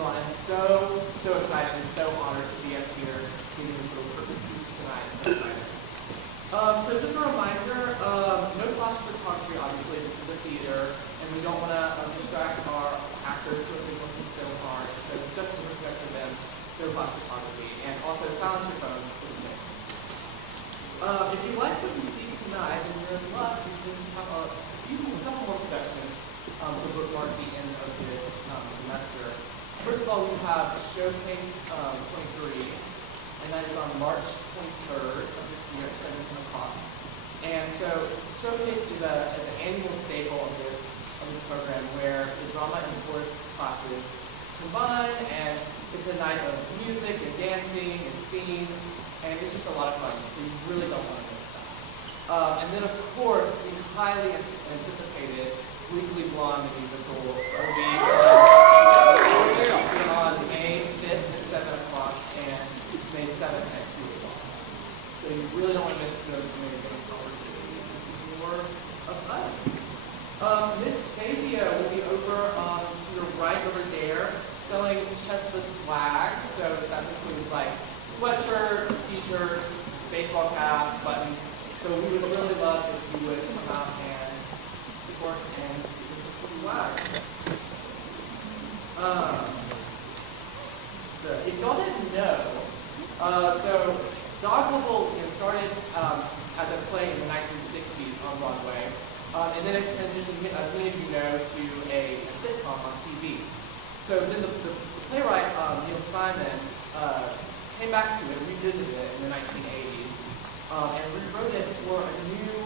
all, I'm so excited and so honored to be up here giving this little purpose speech tonight. I'm so excited. So just a reminder, no flash photography, obviously. This is a theater, and we don't want to distract our actors who have been working so hard. So just in respect for them, no flash photography. And also silence your phones for the same. If you like what you see tonight, then you're in luck because we have a couple more productions to bookmark the end of this semester. First of all, we have Showcase 23, and that is on March 23rd of this year at 7 o'clock. And so Showcase is an annual staple of this program where the drama and chorus classes combine, and it's a night of music and dancing and scenes, and it's just a lot of fun, so you really don't want to miss that. And then, of course, the highly anticipated Legally Blonde musical will be on May 5th at 7 o'clock and May 7th at 2 o'clock. So you really don't want to miss those amazing opportunities. This is more of us. Miss Fabia will be over to your right over there selling Chespa swag. So that includes like sweatshirts, t-shirts, baseball caps, buttons. So we would really love if you would come out and support and swag. If y'all didn't know, so Dog Level started as a play in the 1960s on Broadway, and then it transitioned, as many of you know, to a sitcom on TV. So then the playwright, Neil Simon, came back to it, revisited it in the 1980s, and rewrote it for a new,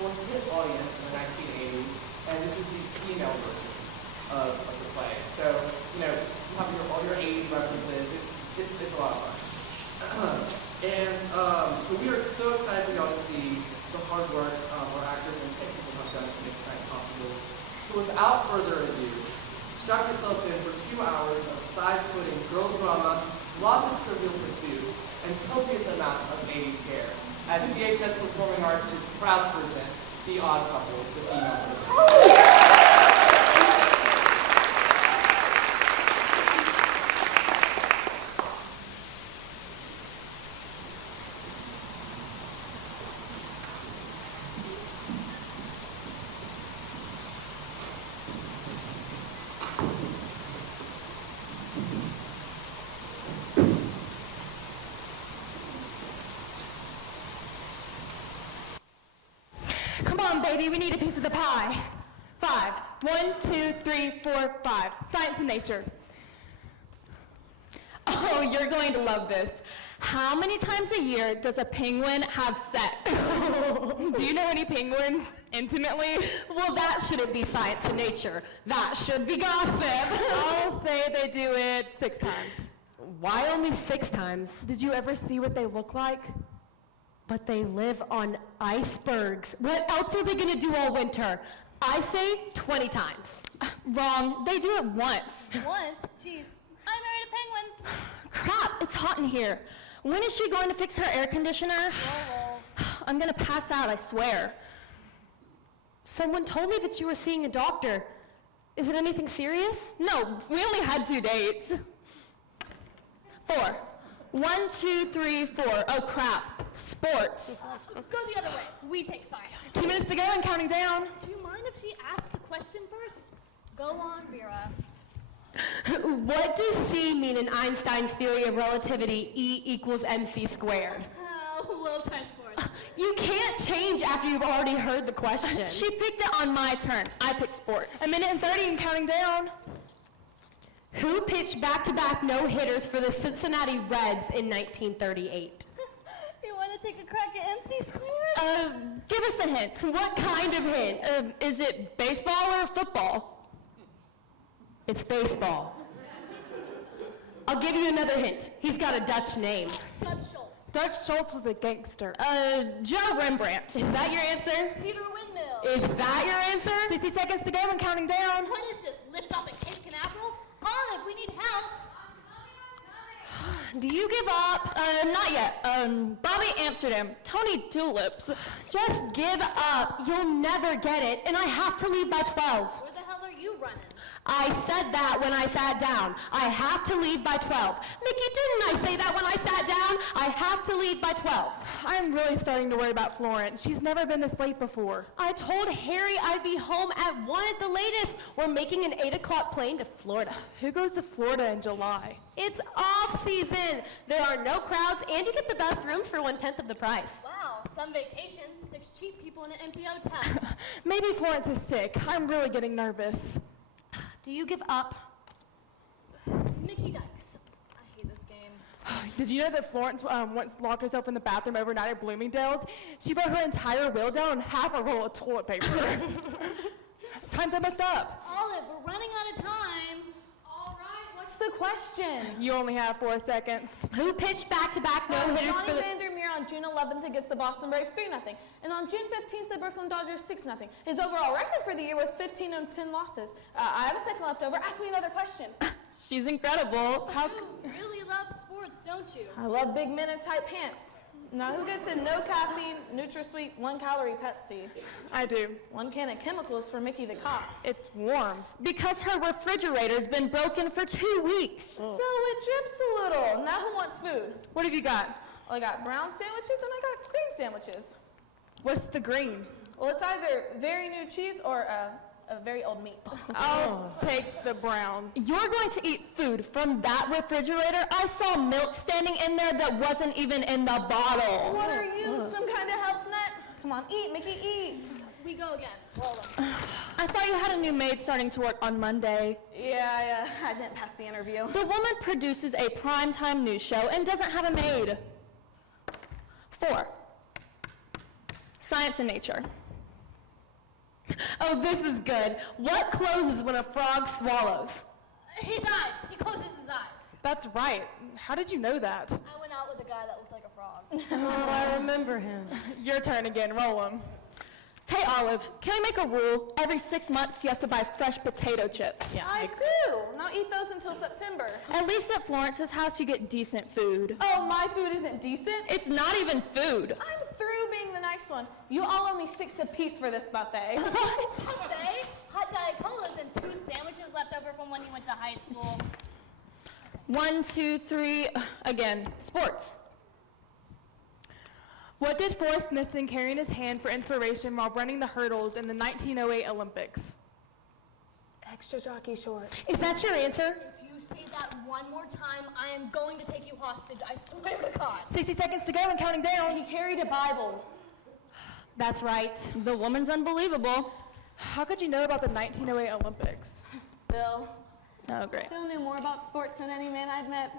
more hit audience in the 1980s, and this is the female version of the play. So, you have all your 80s references. It's a lot of fun. And so we are so excited for y'all to see the hard work our actors and technical have done to make tonight possible. So without further ado, strap yourself in for 2 hours of side-splitting girl drama, lots of trivial pursuit, and copious amounts of 80s hair, as CHS Performing Arts is proud to present The Odd Couple, the female version. Baby, we need a piece of the pie. 5. 1, 2, 3, 4, 5. Science and nature. Oh, you're going to love this. How many times a year does a penguin have sex? Do you know any penguins intimately? Well, that shouldn't be science and nature. That should be gossip. I'll say they do it 6 times. Why only 6 times? Did you ever see what they look like? But they live on icebergs. What else are they gonna do all winter? I say 20 times. Wrong, they do it once. Once? Jeez, I married a penguin. Crap, it's hot in here. When is she going to fix her air conditioner? I'm gonna pass out, I swear. Someone told me that you were seeing a doctor. Is it anything serious? No, we only had 2 dates. 4. 1, 2, 3, 4. Oh crap. Sports. Go the other way. We take science. 2 minutes to go and counting down. Do you mind if she asks the question first? Go on, Vera. What does C mean in Einstein's theory of relativity, E equals mc squared? We'll try sports. You can't change after you've already heard the question. She picked it on my turn. I picked sports. 1 minute and 30 and counting down. Who pitched back-to-back no-hitters for the Cincinnati Reds in 1938? You want to take a crack at MC squared? Give us a hint. What kind of hint? Is it baseball or football? It's baseball. I'll give you another hint. He's got a Dutch name. Dutch Schultz. Dutch Schultz was a gangster. Joe Rembrandt. Is that your answer? Peter Windmill. Is that your answer? 60 seconds to go and counting down. What is this? Lift off at Cape Canaveral? Olive, we need help. Do you give up? Not yet. Bobby Amsterdam, Tony Tulips. Just give up. You'll never get it, and I have to leave by 12. Where the hell are you running? I said that when I sat down. I have to leave by 12. Mickey, didn't I say that when I sat down? I have to leave by 12. I'm really starting to worry about Florence. She's never been this late before. I told Harry I'd be home at 1 at the latest. We're making an 8 o'clock plane to Florida. Who goes to Florida in July? It's off season. There are no crowds, and you get the best rooms for 1/10 of the price. Wow, some vacation, 6 cheap people in an empty hotel. Maybe Florence is sick. I'm really getting nervous. Do you give up? Mickey Dykes. I hate this game. Did you know that Florence once locked herself in the bathroom overnight at Bloomingdale's? She wrote her entire will down on half a roll of toilet paper. Time's almost up. Olive, we're running out of time. All right, what's the question? You only have 4 seconds. Who pitched back-to-back no-hitters Johnny for the... Vandermeer on June 11th against the Boston Braves 3-0. And on June 15th, the Brooklyn Dodgers 6-0. His overall record for the year was 15 and 10 losses. I have a second left over. Ask me another question. She's incredible. You really love sports, don't you? I love big men in tight pants. Now, who gets a no caffeine, NutraSweet, 1-calorie Pepsi? I do. 1 can of chemicals for Mickey the cop. It's warm. Because her refrigerator's been broken for 2 weeks. So it drips a little. Now who wants food? What have you got? Well, I got brown sandwiches and I got green sandwiches. What's the green? Well, it's either very new cheese or a very old meat. I'll take the brown. You're going to eat food from that refrigerator? I saw milk standing in there that wasn't even in the bottle. What are you, some kind of health nut? Come on, eat, Mickey, eat. We go again. Roll them. I thought you had a new maid starting to work on Monday. Yeah, I didn't pass the interview. The woman produces a primetime news show and doesn't have a maid. 4. Science and nature. Oh, this is good. What closes when a frog swallows? His eyes. He closes his eyes. That's right. How did you know that? I went out with a guy that looked like a frog. Oh, I remember him. Your turn again. Roll him. Hey, Olive, can I make a rule? Every 6 months you have to buy fresh potato chips. Yeah. I do. Now eat those until September. At least at Florence's house you get decent food. Oh, my food isn't decent? It's not even food. I'm through being the nice one. You all owe me 6 apiece for this buffet. What? Buffet, hot Diet Colas, and 2 sandwiches left over from when you went to high school. 1, 2, 3, again, sports. What did Forrest Nissen carry in his hand for inspiration while running the hurdles in the 1908 Olympics? Extra jockey shorts. Is that your answer? If you say that one more time, I am going to take you hostage. I swear to God. 60 seconds to go and counting down. He carried a Bible. That's right. The woman's unbelievable. How could you know about the 1908 Olympics? Bill. Oh, great. Phil knew more about sports than any man I'd met.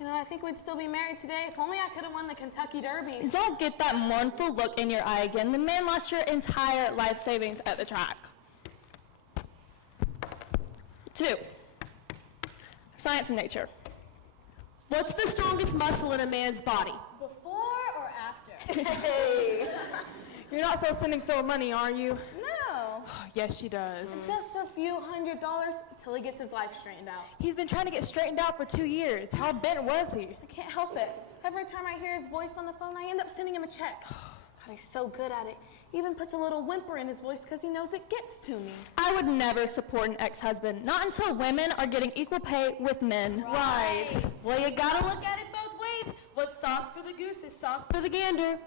You know, I think we'd still be married today if only I could have won the Kentucky Derby. Don't get that mournful look in your eye again. The man lost your entire life savings at the track. 2, science and nature. What's the strongest muscle in a man's body? Before or after? Hey. You're not still sending Phil money, are you? No. Yes, she does. It's just a few $100 till he gets his life straightened out. He's been trying to get straightened out for 2 years. How bent was he? I can't help it. Every time I hear his voice on the phone, I end up sending him a check. God, he's so good at it. He even puts a little whimper in his voice because he knows it gets to me. I would never support an ex-husband, not until women are getting equal pay with men. Right. Well, you gotta look at it both ways. What's sauce for the goose is sauce for the gander.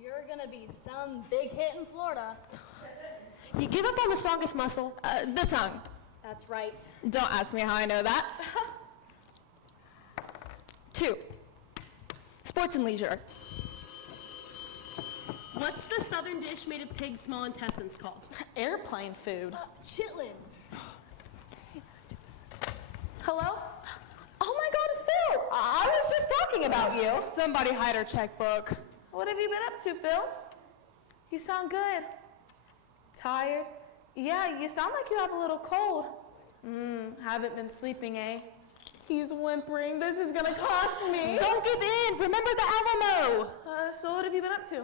You're gonna be some big hit in Florida. You give up on the strongest muscle? The tongue. That's right. Don't ask me how I know that. 2, sports and leisure. What's the southern dish made of pig's small intestines called? Airplane food. Chitlins. Hello? Oh my God, Phil! I was just talking about you. Somebody hide her checkbook. What have you been up to, Phil? You sound good. Tired? Yeah, you sound like you have a little cold. Haven't been sleeping, eh? He's whimpering. This is gonna cost me. Don't give in. Remember the Alamo. So what have you been up to?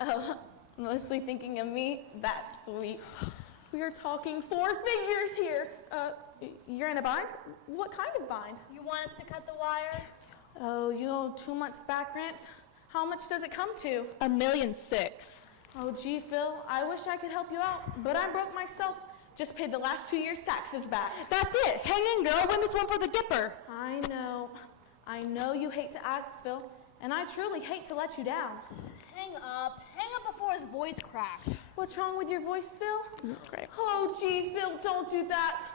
Oh, mostly thinking of me. That's sweet. We are talking 4 figures here. You're in a bind? What kind of bind? You want us to cut the wire? Oh, you owe 2 months back rent? How much does it come to? $1.6 million. Oh, gee, Phil, I wish I could help you out, but I'm broke myself. Just paid the last 2 years' taxes back. That's it. Hang in, girl. Win this one for the Gipper. I know you hate to ask, Phil, and I truly hate to let you down. Hang up before his voice cracks. What's wrong with your voice, Phil? Great. Oh, gee, Phil, don't do that.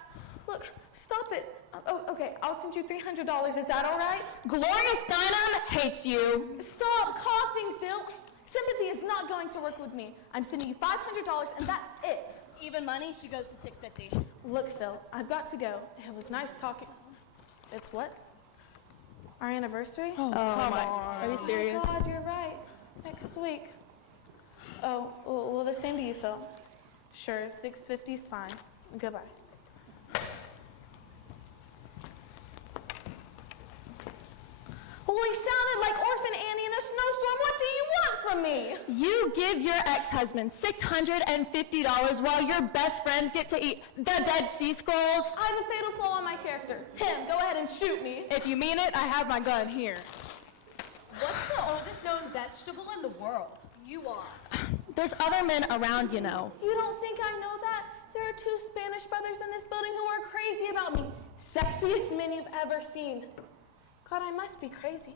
Look, stop it. Oh, okay, I'll send you $300. Is that all right? Gloria Steinem hates you. Stop coughing, Phil. Sympathy is not going to work with me. I'm sending you $500, and that's it. Even money, she goes to $650. Look, Phil, I've got to go. It was nice talking. It's what? Our anniversary? Oh, come on. Are you serious? Oh my God, you're right. Next week. Oh, well, the same to you, Phil. Sure, $650's fine. Goodbye. Well, he sounded like Orphan Annie in a snowstorm. What do you want from me? You give your ex-husband $650 while your best friends get to eat the Dead Sea Scrolls? I have a fatal flaw on my character. Him, go ahead and shoot me. If you mean it, I have my gun here. What's the oldest known vegetable in the world? You are. There's other men around, you know. You don't think I know that? There are 2 Spanish brothers in this building who are crazy about me. Sexiest men you've ever seen. God, I must be crazy.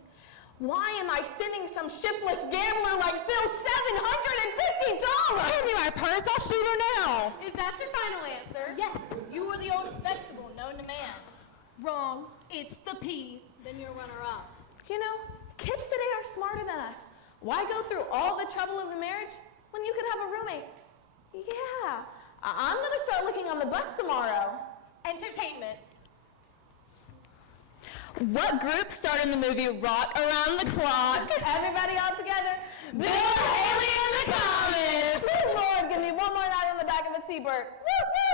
Why am I sending some shiftless gambler like Phil $750? Give me my purse. I'll shoot her now. Is that your final answer? Yes, you were the oldest vegetable known to man. Wrong. It's the pea. Then you're runner-up. You know, kids today are smarter than us. Why go through all the trouble of a marriage when you could have a roommate? Yeah, I'm gonna start looking on the bus tomorrow. Entertainment. What group starred in the movie Rock Around the Clock? Everybody all together. Bill Haley in the comments! Good Lord, give me one more night on the back of a T-Bird.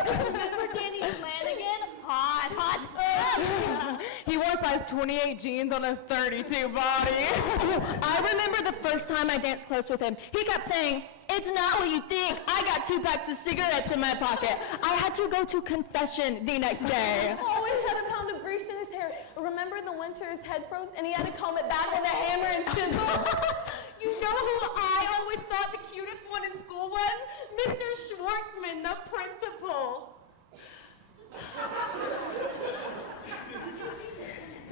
Remember Danny Flanagan? Hot stuff. He wore size 28 jeans on a 32 body. I remember the first time I danced close with him. He kept saying, "It's not what you think. I got 2 packs of cigarettes in my pocket." I had to go to confession the next day. Always had a pound of grease in his hair. Remember the winter his head froze and he had to comb it back with a hammer and chisel? You know who I always thought the cutest one in school was? Mr. Schwartzman, the principal.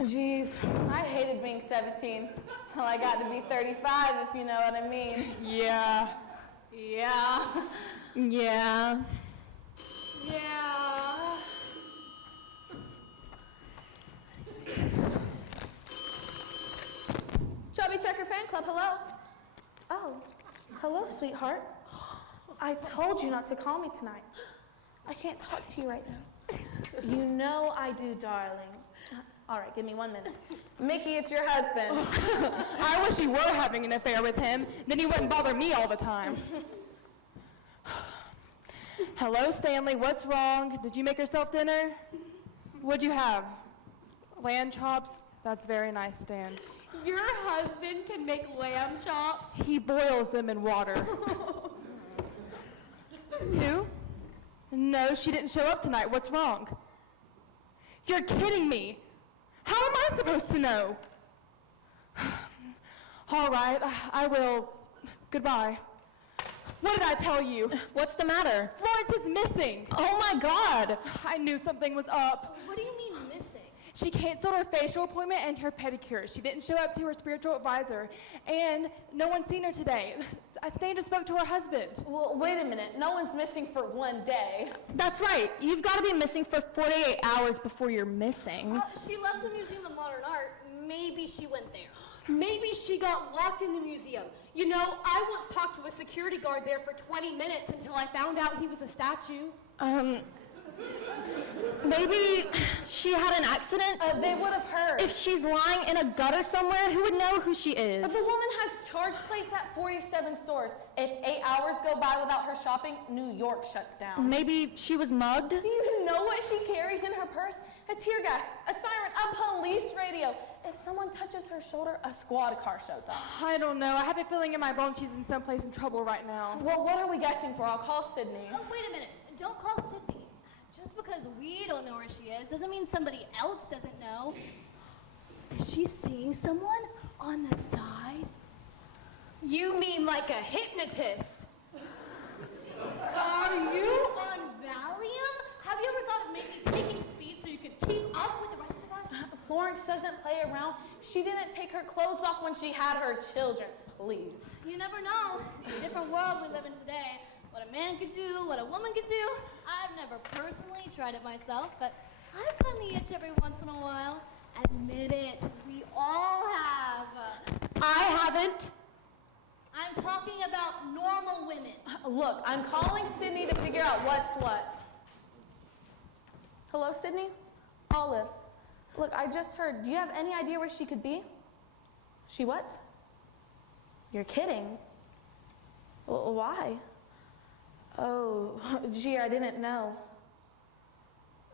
Jeez, I hated being 17 till I got to be 35, if you know what I mean. Yeah. Yeah. Yeah. Yeah. Chubby Checker Fan Club, hello. Oh, hello, sweetheart. I told you not to call me tonight. I can't talk to you right now. You know I do, darling. All right, give me 1 minute. Mickey, it's your husband. I wish you were having an affair with him. Then you wouldn't bother me all the time. Hello, Stanley. What's wrong? Did you make yourself dinner? What'd you have? Lamb chops? That's very nice, Stan. Your husband can make lamb chops? He boils them in water. Who? No, she didn't show up tonight. What's wrong? You're kidding me. How am I supposed to know? All right, I will. Goodbye. What did I tell you? What's the matter? Florence is missing. Oh my God. I knew something was up. What do you mean missing? She canceled her facial appointment and her pedicure. She didn't show up to her spiritual advisor, and no one's seen her today. Stan just spoke to her husband. Well, wait a minute. No one's missing for 1 day. That's right. You've got to be missing for 48 hours before you're missing. She loves the Museum of Modern Art. Maybe she went there. Maybe she got locked in the museum. You know, I once talked to a security guard there for 20 minutes until I found out he was a statue. Maybe she had an accident? They would have heard. If she's lying in a gutter somewhere, who would know who she is? The woman has charge plates at 47 stores. If 8 hours go by without her shopping, New York shuts down. Maybe she was mugged? Do you know what she carries in her purse? A tear gas, a siren, a police radio. If someone touches her shoulder, a squad car shows up. I don't know. I have a feeling in my bones she's in someplace in trouble right now. Well, what are we guessing for? I'll call Sydney. Oh, wait a minute. Don't call Sydney. Just because we don't know where she is doesn't mean somebody else doesn't know. Is she seeing someone on the side? You mean like a hypnotist? Are you on Valium? taking speed so you can keep up with the rest of us? Florence doesn't play around. She didn't take her clothes off when she had her children. Please. You never know. It's a different world we live in today. What a man could do, what a woman could do. I've never personally tried it myself, but I've gotten the itch every once in a while. Admit it. We all have. I haven't. I'm talking about normal women. Look, I'm calling Sydney to figure out what's what. Hello, Sydney? Olive. Look, I just heard. Do you have any idea where she could be? She what? You're kidding. Why? Oh, gee, I didn't know.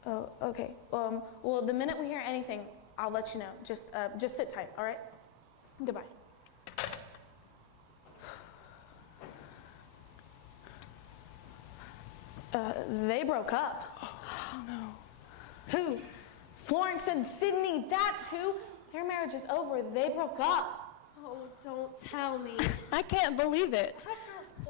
Oh, okay. Well, the minute we hear anything, I'll let you know. Just sit tight, all right? Goodbye. They broke up. Oh, no. Who? Florence and Sydney, that's who. Their marriage is over. They broke up. Oh, don't tell me. I can't believe it. After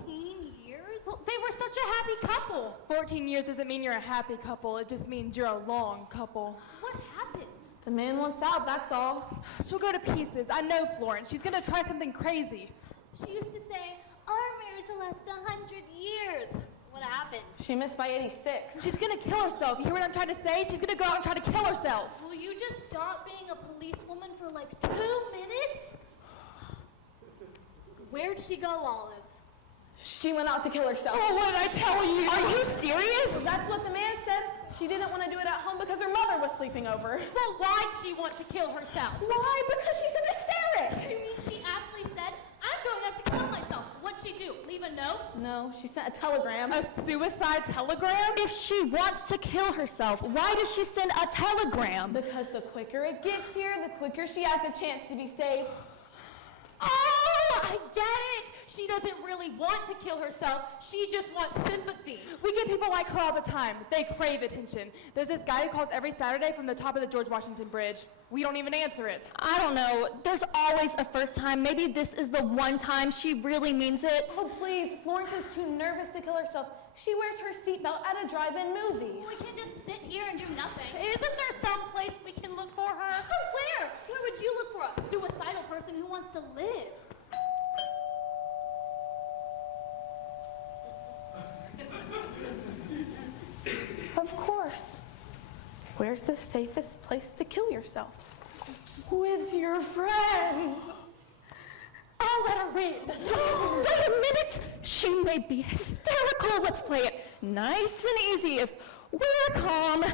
14 years? Well, they were such a happy couple. 14 years doesn't mean you're a happy couple. It just means you're a long couple. What happened? The man wants out, that's all. She'll go to pieces. I know Florence. She's gonna try something crazy. She used to say, our marriage will last 100 years. What happened? She missed by 86. She's gonna kill herself. You hear what I'm trying to say? She's gonna go out and try to kill herself. Will you just stop being a policewoman for like 2 minutes? Where'd she go, Olive? She went out to kill herself. Oh, what did I tell you? Are you serious? That's what the man said. She didn't want to do it at home because her mother was sleeping over. Well, why'd she want to kill herself? Why? Because she's an hysteric. You mean she actually said, I'm going out to kill myself? What'd she do? Leave a note? No, she sent a telegram. A suicide telegram? If she wants to kill herself, why does she send a telegram? Because the quicker it gets here, the quicker she has a chance to be saved. Oh, I get it. She doesn't really want to kill herself. She just wants sympathy. We get people like her all the time. They crave attention. There's this guy who calls every Saturday from the top of the George Washington Bridge. We don't even answer it. I don't know. There's always a first time. Maybe this is the one time she really means it. Oh, please. Florence is too nervous to kill herself. She wears her seatbelt at a drive-in movie. We can't just sit here and do nothing. Isn't there some place we can look for her? Where? Where would you look for a suicidal person who wants to live? Of course. Where's the safest place to kill yourself? With your friends. I'll let her in. Wait a minute! She may be hysterical. Let's play it nice and easy. If we're calm,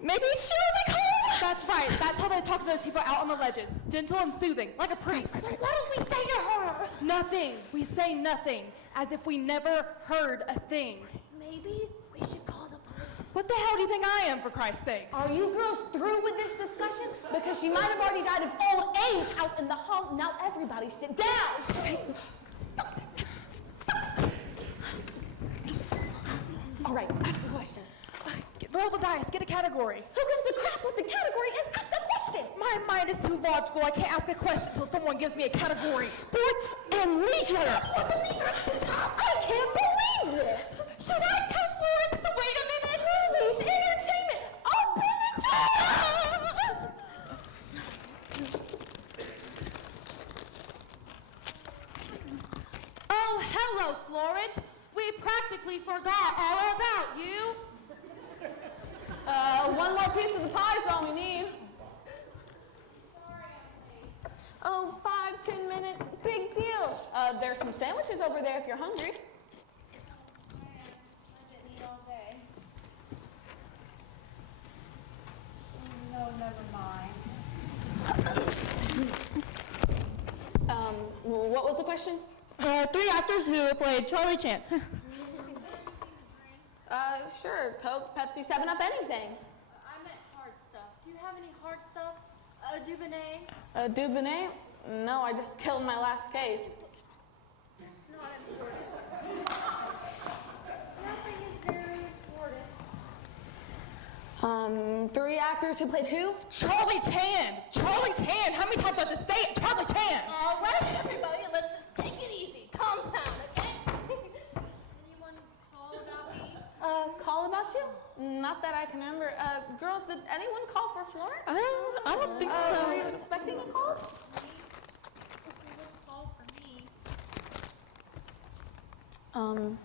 maybe she'll be calm. That's right. That's how they talk to those people out on the ledges. Gentle and soothing, like a priest. What do we say to her? Nothing. We say nothing, as if we never heard a thing. Maybe we should call the police. What the hell do you think I am, for Christ's sakes? Are you girls through with this discussion? Because she might have already died of old age out in the hall. Now everybody sit down. All right, ask a question. Roll the dice. Get a category. Who gives a crap what the category is? Ask a question. My mind is too logical. I can't ask a question until someone gives me a category. Sports and leisure. What's a leisure? I can't believe this. Should I tell Florence to wait a minute? Movies, entertainment, open the door. Oh, hello, Florence. We practically forgot all about you. One more piece of the pie is all we need. Oh, 5-10 minutes, big deal. There's some sandwiches over there if you're hungry. I didn't eat all day. No, never mind. What was the question? 3 actors who played Charlie Chan. Sure, Coke, Pepsi, 7-Up, anything. I meant hard stuff. Do you have any hard stuff? Dubonnet? Dubonnet? No, I just killed my last case. It's not important. Nothing is very important. 3 actors who played who? Charlie Chan. Charlie Chan. How many times do I have to say it? Charlie Chan. All right, everybody, let's just take it easy. Calm down, okay? Anyone call about me? Call about you? Not that I can remember. Girls, did anyone call for Florence? I don't think Were you so. expecting a call? This is a call for me.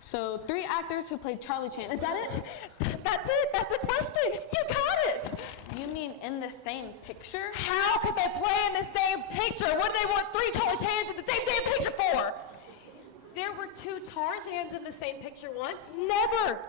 So 3 actors who played Charlie Chan. Is that it? That's it. That's the question. You got it. You mean in the same picture? How could they play in the same picture? What do they want 3 Charlie Chans in the same damn picture for? There were 2 Tarzans in the same picture once. Never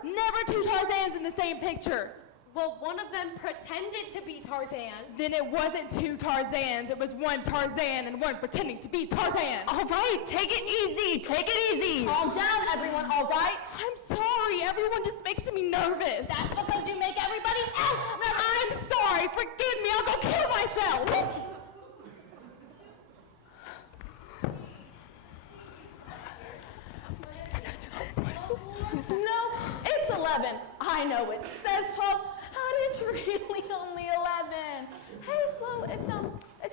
2 Tarzans in the same picture. Well, one of them pretended to be Tarzan. Then it wasn't 2 Tarzans. It was 1 Tarzan and 1 pretending to be Tarzan. All right, take it easy. Take it easy. Calm down, everyone, all right? I'm sorry. Everyone just makes me nervous. That's because you make everybody else nervous. I'm sorry. Forgive me. I'll go kill myself. No, it's 11. I know it says 12, but it's really only 11. Hey, Flo, it's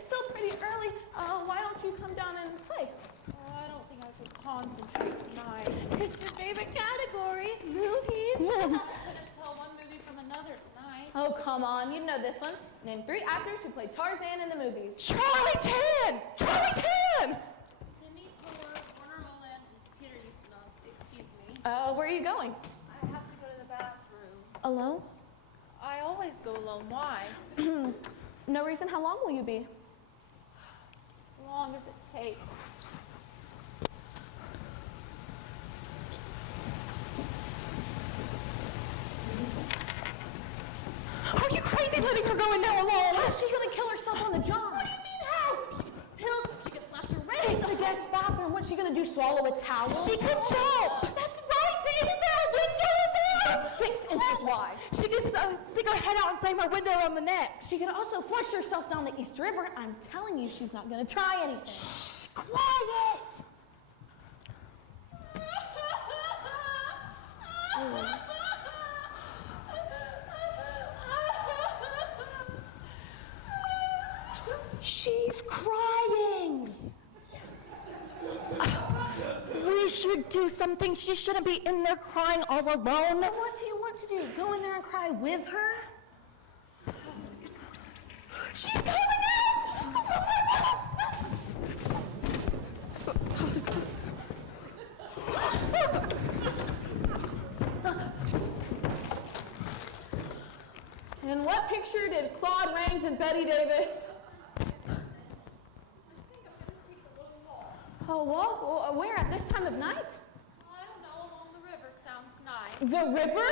still pretty early. Why don't you come down and play? Oh, I don't think I could concentrate tonight. It's your favorite category, movies. I'm not gonna tell one movie from another tonight. Oh, come on, you know this one. Name 3 actors who played Tarzan in the movies. Charlie Chan. Charlie Chan. Cindy Toler, Warner Roland, and Peter Ustinov. Excuse me. Where are you going? I have to go to the bathroom. Alone? I always go alone. Why? No reason. How long will you be? As long as it takes. Are you crazy letting her go in there alone? How's she gonna kill herself on the job? What do you mean how? She gets pills, she can slash her wrist. It's the guest bathroom. What's she gonna do? Swallow a towel? She could jump. That's right, Isn't there a window in there? It's 6 inches wide. She could stick her head out and slam her window on the neck. She could also flush herself down the East River. I'm telling you, she's not gonna try anything. Quiet! She's crying. We should do something. She shouldn't be in there crying all alone. What do you want to do? Go in there and cry with her? She's coming out! In what picture did Claude Rains and Betty Davis? A walk? Where? At this time of night? I don't know, along the river sounds nice. The river?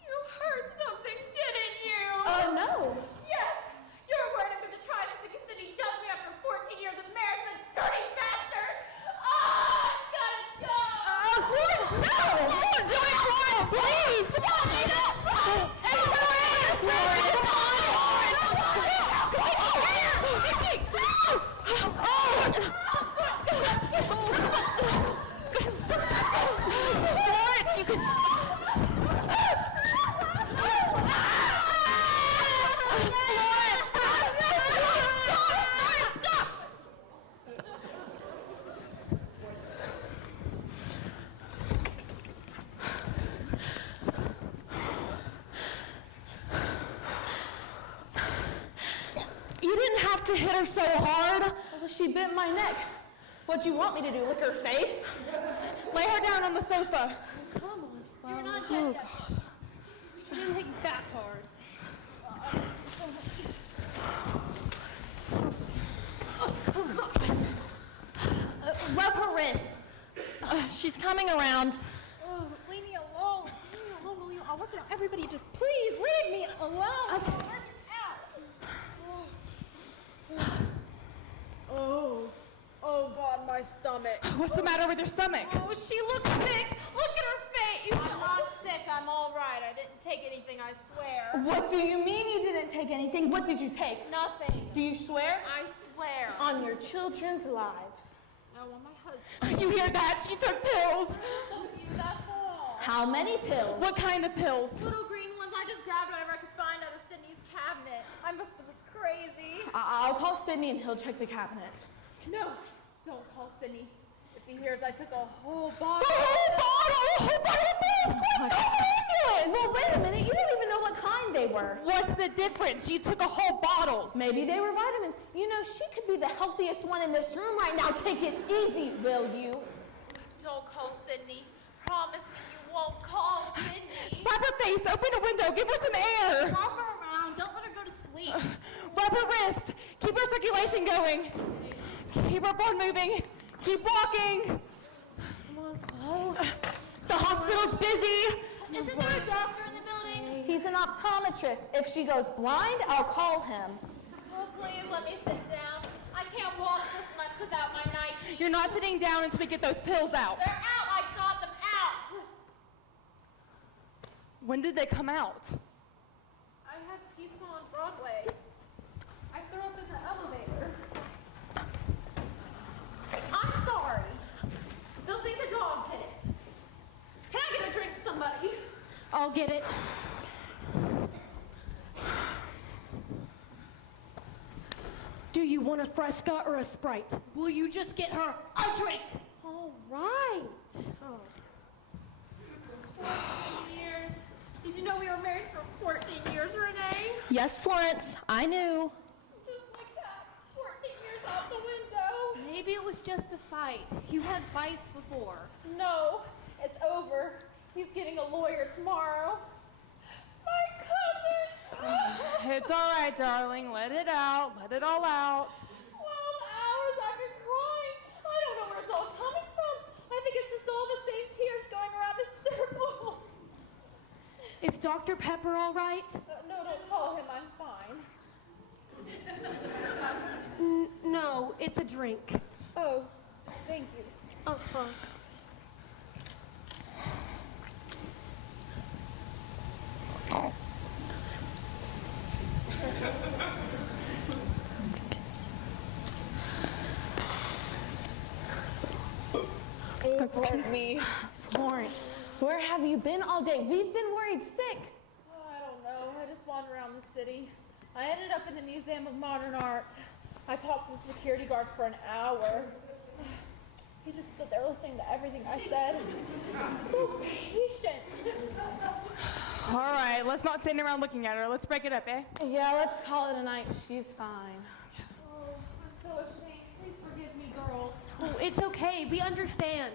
You heard something, didn't you? No. Yes! You're worried I'm going to try this because Cindy dumped me after 14 years of marriage, the dirty bastard! Oh, I gotta go! Florence, no! Don't do it, Florence, please! Florence! Florence, you can... You didn't have to hit her so hard. Well, she bit my neck. What'd you want me to do, lick her face? Lay her down on the sofa. You're not dead yet. She didn't hit that hard. Rub her wrist. She's coming around. Oh, leave me alone. Leave me alone. Leave me alone. I'll work it out. Everybody just please leave me alone. I'll work it out. Oh God, my stomach. What's the matter with your stomach? Oh, she looks sick. Look at her face. I'm not sick, I'm all right. I didn't take anything, I swear. What do you mean you didn't take anything? What did you take? Nothing. Do you swear? I swear. On your children's lives. No, on my husband. You hear that? She took pills. Told you, that's all. How many pills? What kind of pills? Little green ones, I just grabbed whatever I could find out of Sydney's cabinet. I must have been crazy. I'll call Sydney and he'll check the cabinet. No, don't call Sydney. If he hears I took a whole bottle. The whole bottle! The whole bottle of pills! Quick, call an pills. Well, wait a minute. You don't even know what kind they were. What's the difference? She took a whole bottle. Maybe they were vitamins. You know, she could be the healthiest one in this room right now. Take it easy, will you? Don't call Sydney. Promise me you won't call Sydney. Slap her face, open a window, give her some air. Walk her around. Don't let her go to sleep. Rub her wrist, keep her circulation going. Keep her blood moving, keep walking. The hospital's busy. Isn't there a doctor in the building? He's an optometrist. If she goes blind, I'll call him. Oh, please let me sit down. I can't walk this much without my night. You're not sitting down until we get those pills out. They're out. I got them out. When did they come out? I had pizza on Broadway. I threw up in the elevator. I'm sorry. They'll think the dog did it. Can I get a drink, somebody? I'll get it. Do you want a Fresca or a Sprite? Will you just get her a drink? All right. 14 years. Did you know we were married for 14 years, Renee? Yes, Florence, I knew. Just like that. 14 years out the window. Maybe it was just a fight. You had fights before. No, it's over. He's getting a lawyer tomorrow. My cousin! It's all right, darling. Let it out. Let it all out. 12 hours I've been crying. I don't know where it's all coming from. I think it's just all the same tears going around in circles. Is Dr. Pepper all right? No, don't call him. I'm fine. No, it's a drink. Oh, thank you. Uh-huh. Me. Florence, where have you been all day? We've been worried sick. I don't know. I just wandered around the city. I ended up in the Museum of Modern Art. I talked to the security guard for an hour. He just stood there listening to everything I said. So patient. All right, let's not stand around looking at her. Let's break it up, eh? Yeah, let's call it a night. She's fine. Oh, I'm so ashamed. Please forgive me, girls. Oh, it's okay. We understand.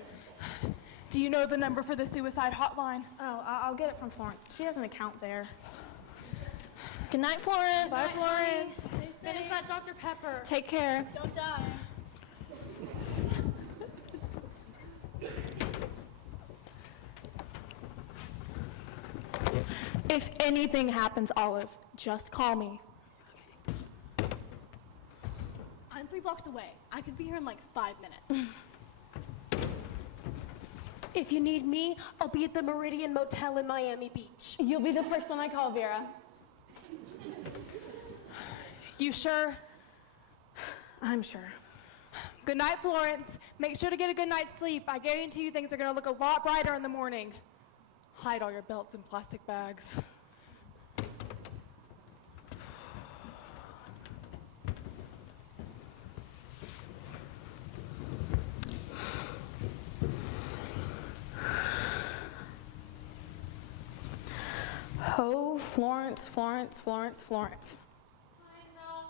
Do you know the number for the suicide hotline? Oh, I'll get it from Florence. She has an account there. Good night, Florence. Bye, Florence. Stay Finish safe. that Dr. Pepper. Take care. Don't die. If anything happens, Olive, just call me. I'm 3 blocks away. I could be here in like 5 minutes. If you need me, I'll be at the Meridian Motel in Miami Beach. You'll be the first one I call, Vera. You sure? I'm sure. Good night, Florence. Make sure to get a good night's sleep. I guarantee you things are gonna look a lot brighter in the morning. Hide all your belts in plastic bags. Oh, Florence, Florence, Florence, Florence. I know.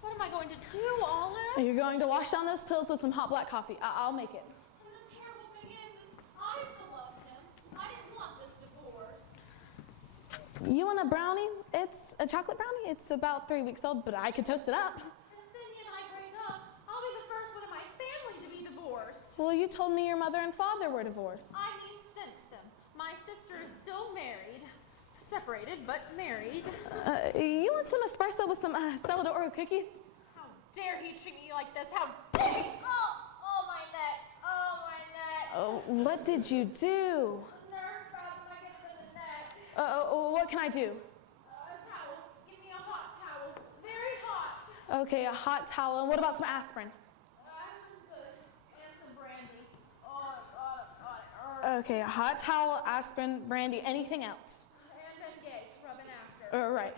What am I going to do, Olive? You're going to wash down those pills with some hot black coffee. I'll make it. And the terrible thing is I still love him. I didn't want this divorce. You want a brownie? It's a chocolate brownie. It's about 3 weeks old, but I could toast it up. If Cindy and I break up, I'll be the first one in my family to be divorced. Well, you told me your mother and father were divorced. I mean, since then. My sister is still married. Separated, but married. You want some espresso with some salad Oreo cookies? How dare he treat me like this? How dare he? Oh, my neck. Oh, my neck. Oh, what did you do? Nerve spasm. I get it in the neck. What can I do? A towel. Give me a hot towel. Very hot. Okay, a hot towel. And what about some aspirin? Aspirin's good. And some brandy. Oh, Okay, a hot towel, aspirin, brandy, anything else? and Bengay. Rub it after. Right.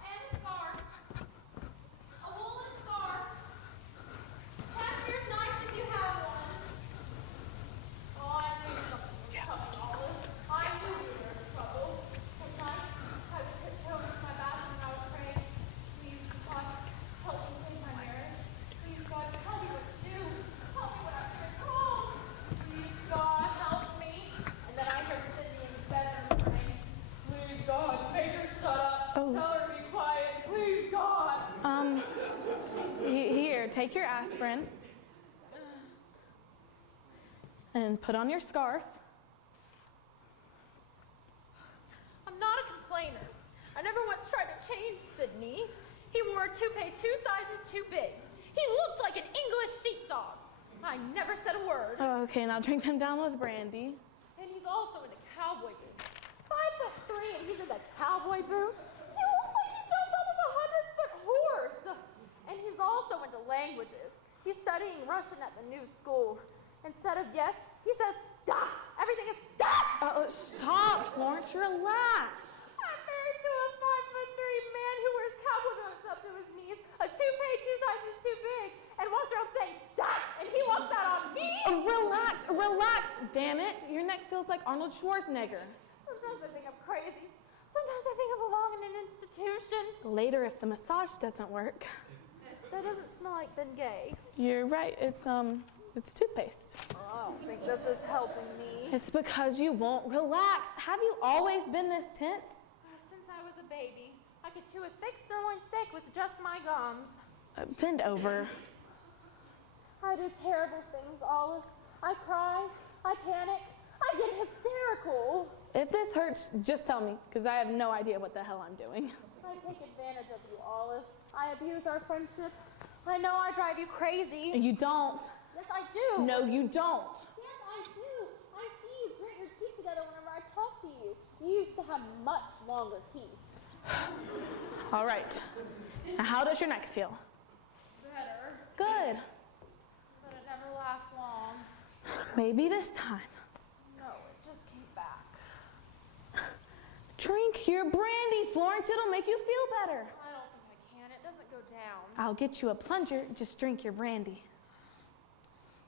And a scarf. A woolen scarf. Cashmere's nice if you have one. Oh, I take your aspirin and put on your scarf. I'm not a complainer. I never once tried to change Sydney. He wore a toupee 2 sizes too big. He looked like an English sheepdog. I never said a word. Oh, okay, now drink them down with brandy. And he's also into cowboy boots. 5'3" and he's into cowboy boots. He looks like he jumped off of a 100-foot horse. And he's also into languages. He's studying Russian at the new school. Instead of yes, he says da. Everything is da. Stop, Florence, relax. I'm married to a 5'3" man who wears cowboy boots up to his knees, a toupee 2 sizes too big, and walks around saying da. And he walks out on me. Relax, damn it. Your neck feels like Arnold Schwarzenegger. Sometimes I think I'm crazy. Sometimes I think I belong in an institution. Later, if the massage doesn't work. That doesn't smell like Bengay. You're right, it's toothpaste. Oh, I think this is helping me. It's because you won't relax. Have you always been this tense? Since I was a baby, I could chew a thick sirloin steak with just my gums. Bend over. I do terrible things, Olive. I cry, I panic, I get hysterical. If this hurts, just tell me, because I have no idea what the hell I'm doing. I take advantage of you, Olive. I abuse our friendship. I know I drive you crazy. You don't. Yes, I do. No, you don't. Yes, I do. I see you grit your teeth together whenever I talk to you. You used to have much longer teeth. All right. Now, how does your neck feel? Better, Good. but it never lasts long. Maybe this time. No, it just came back. Drink your brandy, Florence. It'll make you feel better. I don't think I can. It doesn't go down. I'll get you a plunger. Just drink your brandy.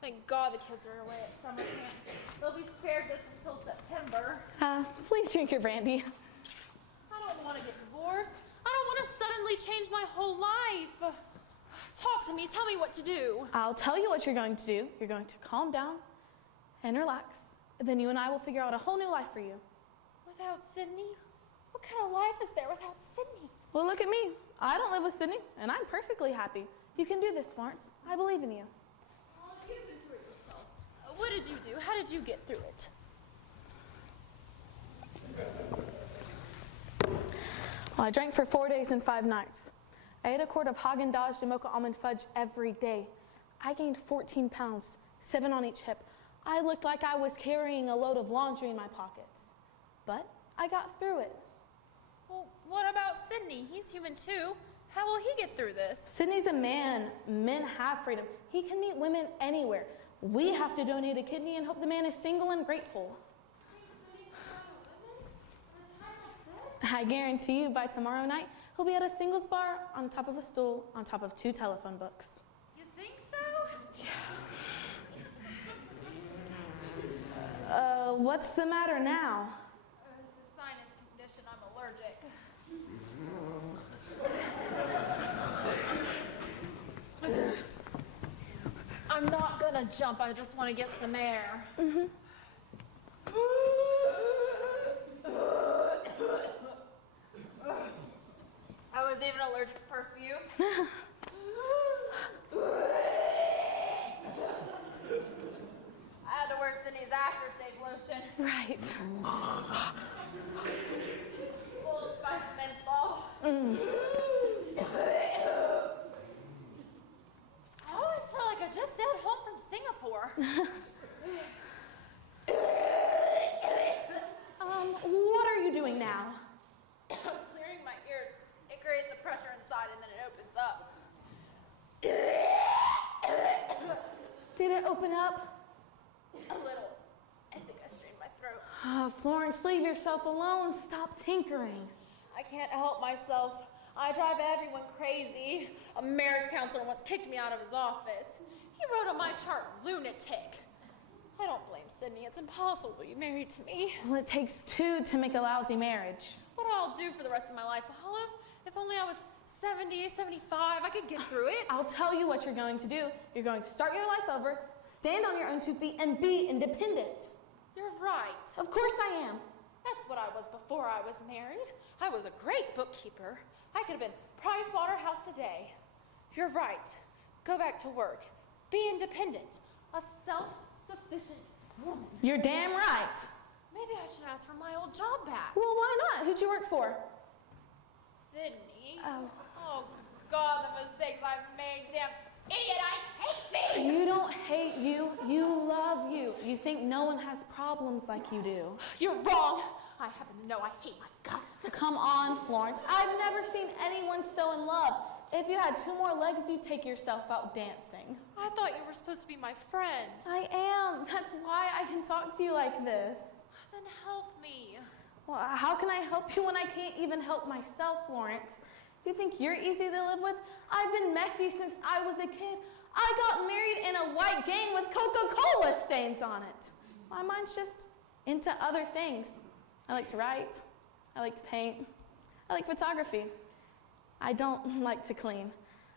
Thank God the kids are away at summer camp. They'll be spared this until September. Please drink your brandy. I don't want to get divorced. I don't want to suddenly change my whole life. Talk to me. Tell me what to do. I'll tell you what you're going to do. You're going to calm down and relax. Then you and I will figure out a whole new life for you. Without Sydney? What kind of life is there without Sydney? Well, look at me. I don't live with Sydney, and I'm perfectly happy. You can do this, Florence. I believe in you. Oh, you've been through it yourself. What did you do? How did you get through it? Well, I drank for 4 days and 5 nights. I ate a quart of Haagen-Dazs Mocha almond fudge every day. I gained 14 pounds, 7 on each hip. I looked like I was carrying a load of laundry in my pockets. But I got through it. Well, what about Sydney? He's human too. How will he get through this? Sydney's a man. Men have freedom. He can meet women anywhere. We have to donate a kidney and hope the man is single and grateful. I guarantee you by tomorrow night, he'll be at a singles bar on top of a stool on top of 2 telephone books. You think so? What's the matter now? It's a sinus condition. I'm allergic. I'm not gonna jump. I just want to get some air. Mm-hmm. I was even allergic to perfume. I had to wear Sydney's aftershave lotion. Right. Old Spice menthol. I always feel like I just sailed home from Singapore. What are you doing now? Clearing my ears. It creates a pressure inside and then it opens up. Did it open up? A little. I think I strained my throat. Florence, leave yourself alone. Stop tinkering. I can't help myself. I drive everyone crazy. A marriage counselor once kicked me out of his office. He wrote on my chart, lunatic. I don't blame Sydney. It's impossible to be married to me. Well, it takes 2 to make a lousy marriage. What I'll do for the rest of my life, Olive, if only I was 70, 75, I could get through it. I'll tell you what you're going to do. You're going to start your life over, stand on your own 2 feet, and be independent. You're right. Of course I am. That's what I was before I was married. I was a great bookkeeper. I could have been Pricewaterhouse today. You're right. go back to work, be independent, a self-sufficient woman. You're damn right. Maybe I should ask for my old job back. Well, why not? Who'd you work for? Sydney. Oh. Oh, God, the mistakes I've made. Damn idiot, I hate me. You don't hate you. You love you. You think no one has problems like you do. You're wrong. I happen to know I hate my guts. Come on, Florence. I've never seen anyone so in love. If you had 2 more legs, you'd take yourself out dancing. I thought you were supposed to be my friend. I am. That's why I can talk to you like this. Then help me. Well, how can I help you when I can't even help myself, Florence? You think you're easy to live with? I've been messy since I was a kid. I got married in a white gown with Coca-Cola stains on it. My mind's just into other things. I like to write. I like to paint. I like photography. I don't like to clean.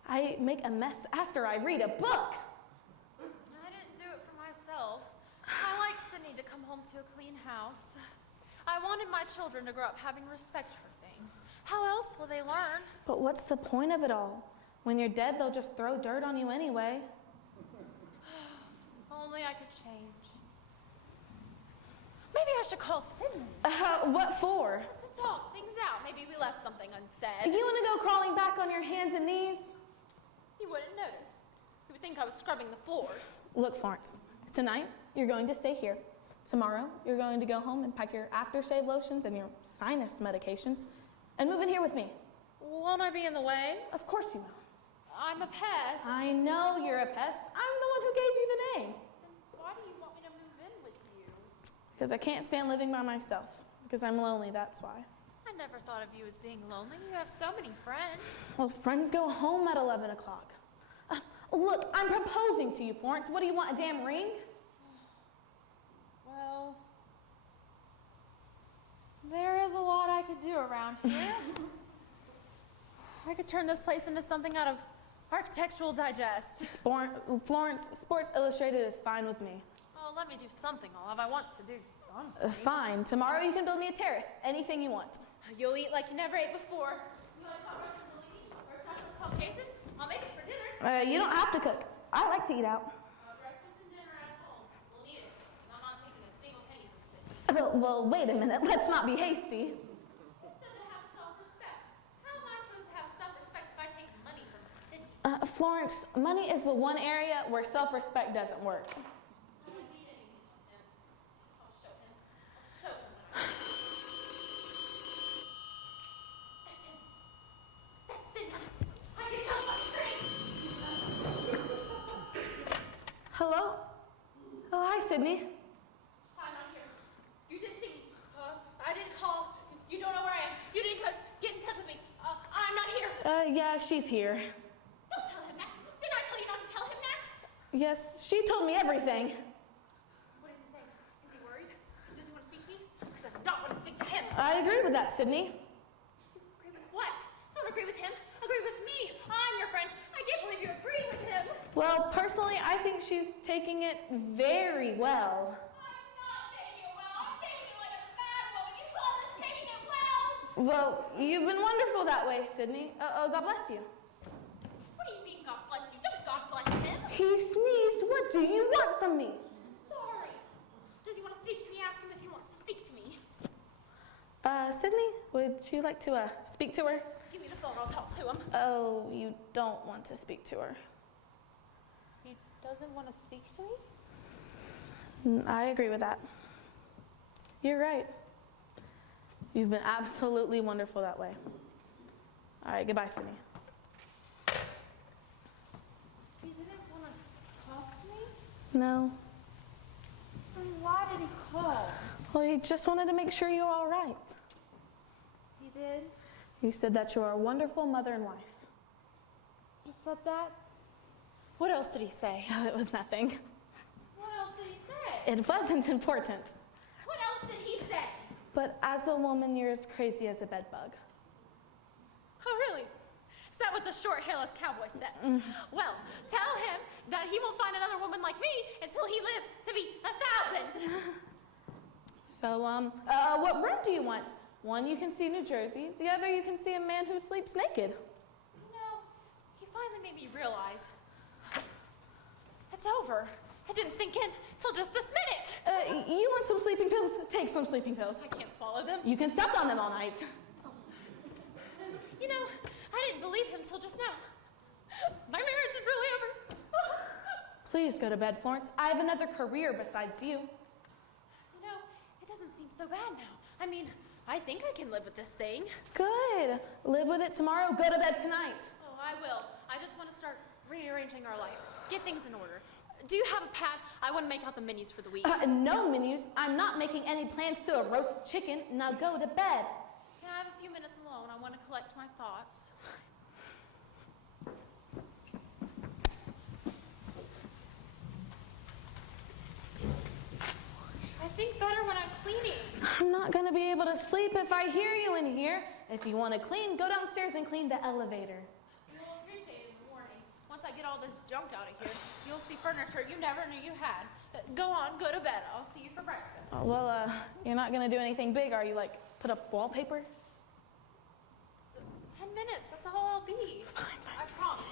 I make a mess after I read a book. I didn't do it for myself. I like Sydney to come home to a clean house. I wanted my children to grow up having respect for things. How else will they learn? But what's the point of it all? When you're dead, they'll just throw dirt on you anyway. Only I could change. Maybe I should call Sydney. What for? To talk things out. Maybe we left something unsaid. You want to go crawling back on your hands and knees? He wouldn't notice. He would think I was scrubbing the floors. Look, Florence, tonight you're going to stay here. Tomorrow you're going to go home and pack your aftershave lotions and your sinus medications and move in here with me. Won't I be in the way? Of course you will. I'm a pest. I know you're a pest. I'm the one who gave you the name. Then why do you want me to move in with you? Because I can't stand living by myself. Because I'm lonely, that's why. I never thought of you as being lonely. You have so many friends. Well, friends go home at 11 o'clock. Look, I'm proposing to you, Florence. What do you want, a damn ring? Well, there is a lot I could do around here. I could turn this place into something out of Architectural Digest. Florence, Sports Illustrated is fine with me. Oh, let me do something, Olive. I want to do something. Fine. Tomorrow you can build me a terrace. Anything you want. You'll eat like you never ate before. You like hot Russian Bellini or chocolate Caucasian? I'll make it for dinner. You don't have to cook. I like to eat out. Breakfast and dinner at home. We'll need it, because I'm not taking a single penny from Sydney. Well, wait a minute. Let's not be hasty. You said to have self-respect. How am I supposed to have self-respect if I take money from Sydney? Florence, money is the one area where self-respect doesn't work. I don't need anything from him. I'll show him. I'll show him. That's Sydney. I can tell by the drink. Hello? Oh, hi, Sydney. I'm not here. You didn't see me. I didn't call. You don't know where I am. You didn't get in touch with me. I'm not here. Yeah, she's here. Don't tell him that. Didn't I tell you not to tell him that? Yes, she told me everything. What does he say? Is he worried? Does he want to speak to me? Because I do not want to speak to him. I agree with that, Sydney. Agree with what? Don't agree with him. Agree with me. I'm your friend. I can't believe you agree with him. Well, personally, I think she's taking it very well. I'm not taking it well. I'm taking it like a bad woman. You call this taking it well? Well, you've been wonderful that way, Sydney. God bless you. What do you mean, God bless you? Don't God bless him. He sneezed. What do you want from me? Sorry. Does he want to speak to me? Ask him if he wants to speak to me. Sydney, would you like to speak to her? Give me the phone. I'll talk to him. Oh, you don't want to speak to her. He doesn't want to speak to me? I agree with that. You're right. You've been absolutely wonderful that way. All right, goodbye, Sydney. He didn't want to talk to me? No. Then why did he call? Well, he just wanted to make sure you're all right. He did? He said that you're a wonderful mother and wife. He said that? What else did he say? Oh, it was nothing. What else did he say? It wasn't important. What else did he say? But as a woman, you're as crazy as a bedbug. Oh, really? Is that what the short, hairless cowboy said? Well, tell him that he won't find another woman like me until he lives to be 1,000. So, what room do you want? One you can see New Jersey, the other you can see a man who sleeps naked. You know, he finally made me realize It's over. It didn't sink in till just this minute. You want some sleeping pills? Take some sleeping pills. I can't swallow them. You can suck on them all night. You know, I didn't believe him till just now. My marriage is really over. Please go to bed, Florence. I have another career besides you. You know, it doesn't seem so bad now. I mean, I think I can live with this thing. Good. Live with it tomorrow. Go to bed tonight. Oh, I will. I just want to start rearranging our life. Get things in order. Do you have a pad? I want to make out the menus for the week. No menus. I'm not making any plans to a roast chicken. Now go to bed. Can I have a few minutes alone? I want to collect my thoughts. I think better when I'm cleaning. I'm not going to be able to sleep if I hear you in here. If you want to clean, go downstairs and clean the elevator. You'll appreciate the warning. Once I get all this junk out of here, you'll see furniture you never knew you had. Go on, go to bed. I'll see you for breakfast. Well, you're not going to do anything big, are you? Like, put up wallpaper? 10 minutes, that's all I'll be. I promise.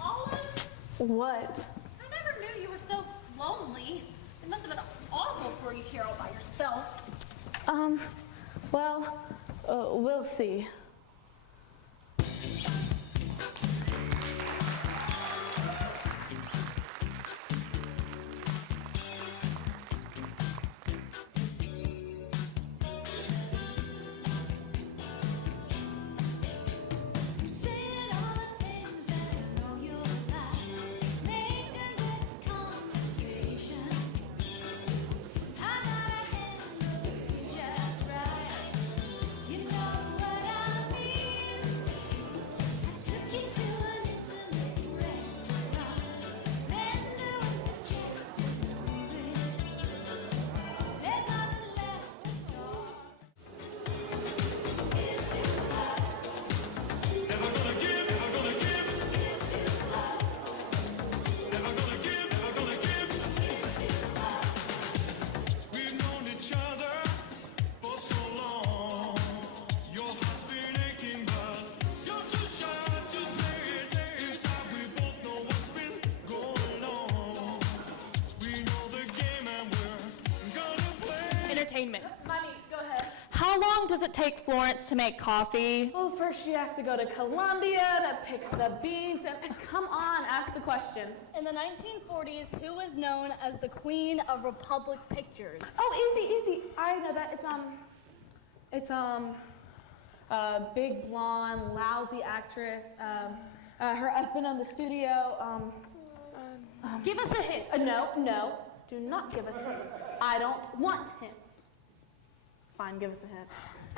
Olive? What? I never knew you were so lonely. It must have been awful for you here all by yourself. Well, we'll see. Entertainment. Mommy, go ahead. How long does it take Florence to make coffee? Well, first she has to go to Columbia to pick the beans. And come on, ask the question. In the 1940s, who was known as the Queen of Republic Pictures? Oh, easy. I know that. It's big blonde, lousy actress. Her husband owned the studio. Give us a hint. No. Do not give us hints. I don't want hints. Fine, give us a hint.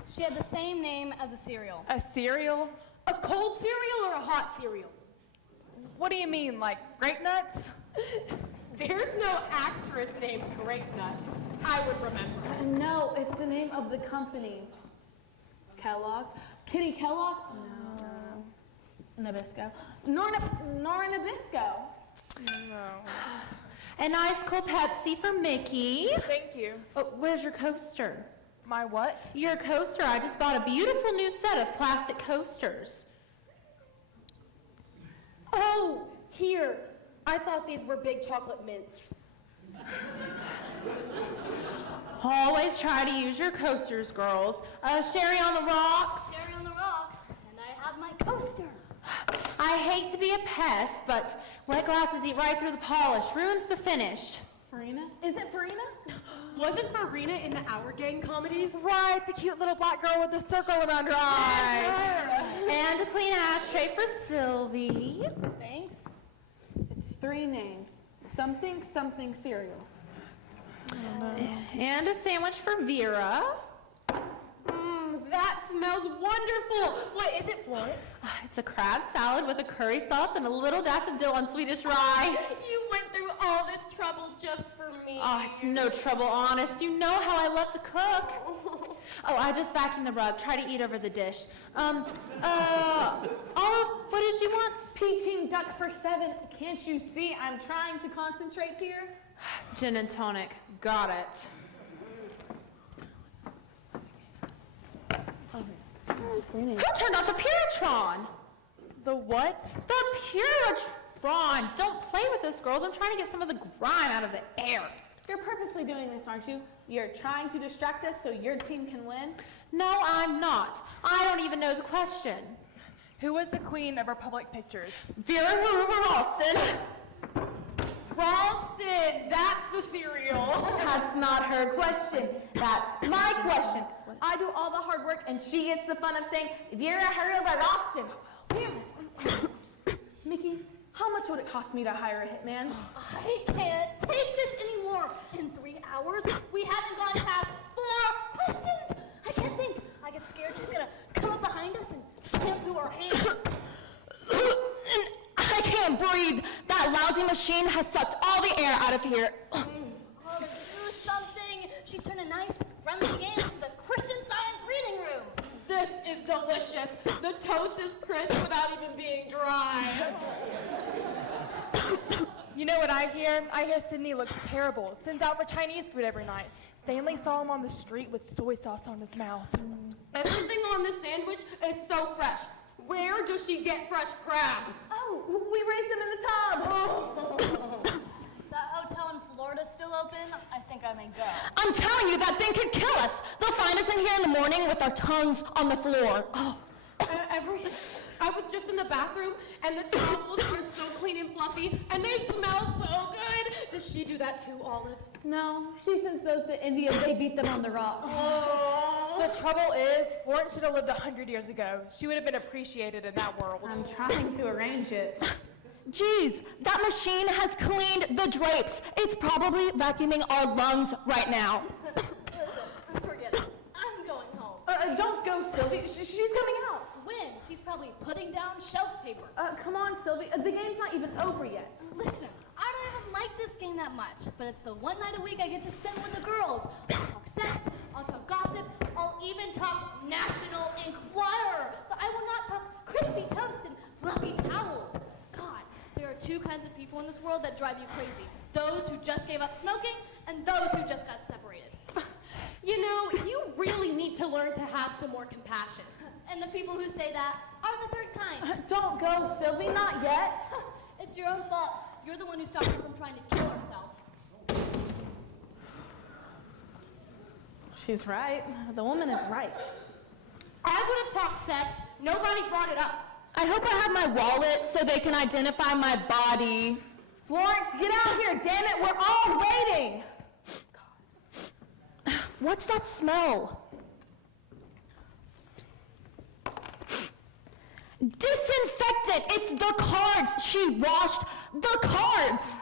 She had the same name as a cereal. A cereal? A cold cereal or a hot cereal? What do you mean, like grape nuts? There's no actress named Grape Nuts. I would remember. No, it's the name of the company. Kellogg? Kitty Kellogg? No. Nabisco. Nora Nabisco. No. An ice cold Pepsi for Mickey. Thank you. Oh, where's your coaster? My what? Your coaster. I just bought a beautiful new set of plastic coasters. Oh, here. I thought these were big chocolate mints. Always try to use your coasters, girls. Sherry on the rocks. Cherry on the rocks, and I have my coaster. I hate to be a pest, but wet glasses eat right through the polish. Ruins the finish. Farina? Is it Farina? Wasn't Farina in the Our Gang comedies? Right, the cute little black girl with the circle around her eye. And a clean ashtray for Sylvie. Thanks. It's 3 names. Something cereal. And a sandwich for Vera. That smells wonderful. What is it, Florence? It's a crab salad with a curry sauce and a little dash of dill on Swedish rye. You went through all this trouble just for me. Oh, it's no trouble, honest. You know how I love to cook. Oh, I just vacuumed the rug. Try to eat over the dish. Olive, what did you want? Peking duck for 7. Can't you see I'm trying to concentrate here? Gin and tonic. Got it. Who Who turned off the Peritron? The what? The Puritron. Don't play with this, girls. I'm trying to get some of the grime out of the air. You're purposely doing this, aren't you? You're trying to distract us so your team can win? No, I'm not. I don't even know the question. Who was the queen of Republic Pictures? Vera Maruba Ralston. Ralston, that's the cereal. That's not her question. That's my question. I do all the hard work and she gets the fun of saying, Vera Maruba Ralston. Damn it. Mickey, how much would it cost me to hire a hitman? I can't take this anymore. In 3 hours, we haven't gone past 4 questions. I can't think. I get scared she's gonna come up behind us and shampoo our hands. And I can't breathe. That lousy machine has sucked all the air out of here. Oh, do something. She's turned a nice, friendly game to the Christian Science reading room. This is delicious. The toast is crisp without even being dry. You know what I hear? I hear Sydney looks terrible. Sends out for Chinese food every night. Stanley saw him on the street with soy sauce on his mouth. Everything on this sandwich is so fresh. Where does she get fresh crab? Oh, we raised them in the tub. Is that hotel in Florida still open? I think I may go. I'm telling you, that thing could kill us. They'll find us in here in the morning with our tongues on the floor. Oh. I was just in the bathroom, and the towels are so clean and fluffy, and they smell so good. Does she do that too, Olive? No, she sends those to India. They beat them on the rock. The trouble is, Florence should have lived 100 years ago. She would have been appreciated in that world. I'm trying to arrange it. Geez, that machine has cleaned the drapes. It's probably vacuuming our lungs right now. Listen, forget it. I'm going home. Don't go, Sylvie. She's coming out. When? She's probably putting down shelf paper. Come on, Sylvie. The game's not even over yet. Listen, I don't even like this game that much, but it's the one night a week I get to spend with the girls. I'll talk sex, I'll talk gossip, I'll even talk National Enquirer, but I will not talk crispy toast and fluffy towels. God, there are 2 kinds of people in this world that drive you crazy. Those who just gave up smoking and those who just got separated. You know, you really need to learn to have some more compassion. And the people who say that are the 3rd kind. Don't go, Sylvie. Not yet. It's your own fault. You're the one who stopped her from trying to kill herself. She's right. The woman is right. I would have talked sex. Nobody brought it up. I hope I have my wallet so they can identify my body. Florence, get out here, damn it. We're all waiting. What's that smell? Disinfectant! It's the cards! She washed the cards!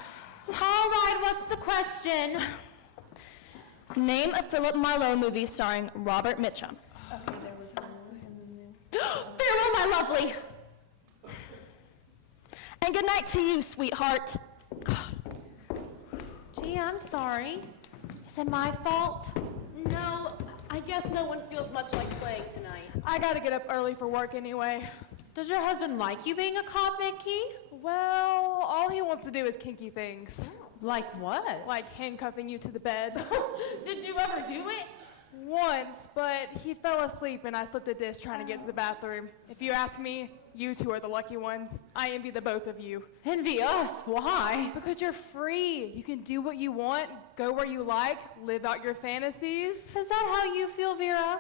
All right, what's the question? Name a Philip Marlowe movie starring Robert Mitchum. Farewell, my lovely. And good night to you, sweetheart. God. Gee, I'm sorry. Is it my fault? No, I guess no one feels much like playing tonight. I gotta get up early for work anyway. Does your husband like you being a cop, Mickey? Well, all he wants to do is kinky things. Like what? Like handcuffing you to the bed. Did you ever do it? Once, but he fell asleep and I slipped a disc trying to get to the bathroom. If you ask me, you 2 are the lucky ones. I envy the both of you. Envy us? Why? Because you're free. You can do what you want, go where you like, live out your fantasies. Is that how you feel, Vera?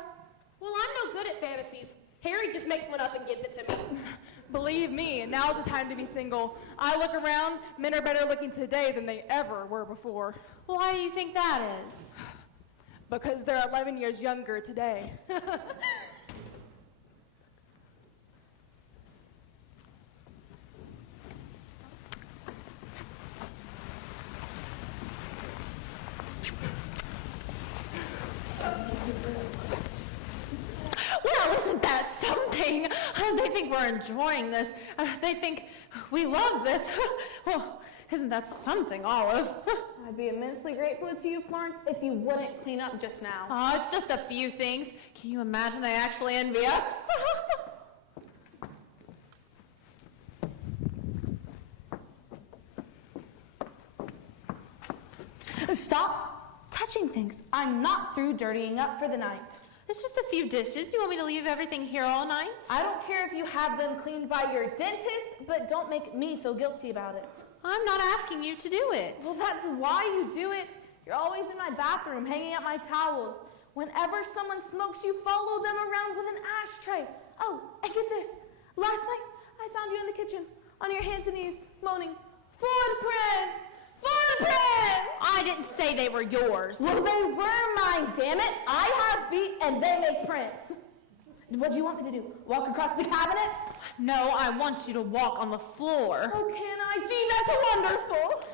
Well, I'm no good at fantasies. Harry just makes one up and gives it to me. Believe me, now's the time to be single. I look around, men are better looking today than they ever were before. Why do you think that is? Because they're 11 years younger today. Well, isn't that something? They think we're enjoying this. They think we love this. Well, isn't that something, Olive? I'd be immensely grateful to you, Florence, if you wouldn't clean up just now. Oh, it's just a few things. Can you imagine they actually envy us? Stop touching things. I'm not through dirtying up for the night. It's just a few dishes. Do you want me to leave everything here all night? I don't care if you have them cleaned by your dentist, but don't make me feel guilty about it. I'm not asking you to do it. Well, that's why you do it. You're always in my bathroom hanging up my towels. Whenever someone smokes, you follow them around with an ashtray. Oh, and get this. Last night, I found you in the kitchen, on your hands and knees, moaning, footprints! Footprints! I didn't say they were yours. Well, they were mine, damn it. I have feet and they make prints. What do you want me to do? Walk across the cabinet? No, I want you to walk on the floor. Oh, can I? Gee, that's wonderful.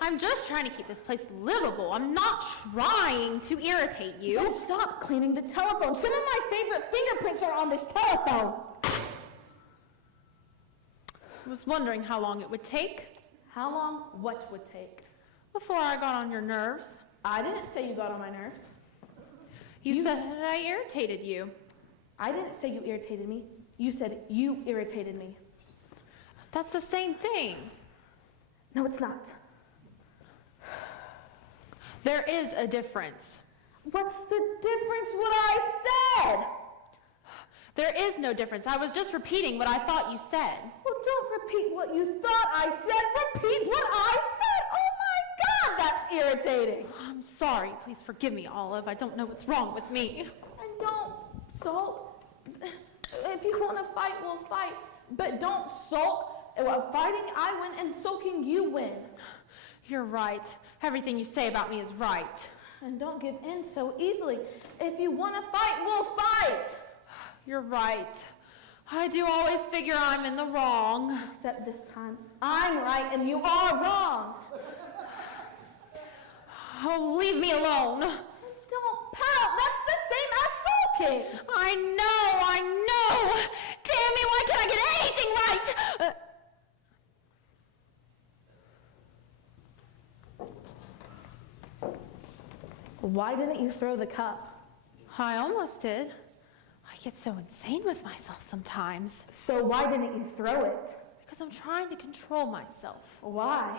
I'm just trying to keep this place livable. I'm not trying to irritate you. Don't stop cleaning the telephone. Some of my favorite fingerprints are on this telephone. I was wondering how long it would take. How long what would take? Before I got on your nerves. I didn't say you got on my nerves. You said I irritated you. I didn't say you irritated me. You said you irritated me. That's the same thing. No, it's not. There is a difference. What's the difference what I said? There is no difference. I was just repeating what I thought you said. Well, don't repeat what you thought I said. Repeat what I said. Oh my God, that's irritating. I'm sorry. Please forgive me, Olive. I don't know what's wrong with me. And don't sulk. If you want to fight, we'll fight. But don't sulk. Fighting, I win, and sulking, you win. You're right. Everything you say about me is right. And don't give in so easily. If you want to fight, we'll fight. You're right. I do always figure I'm in the wrong. Except this time, I'm right and you are wrong. Oh, leave me alone. Don't pout. That's the same as sulking. I know. Damn me, why can't I get anything right? Why didn't you throw the cup? I almost did. I get so insane with myself sometimes. So why didn't you throw it? Because I'm trying to control myself. Why?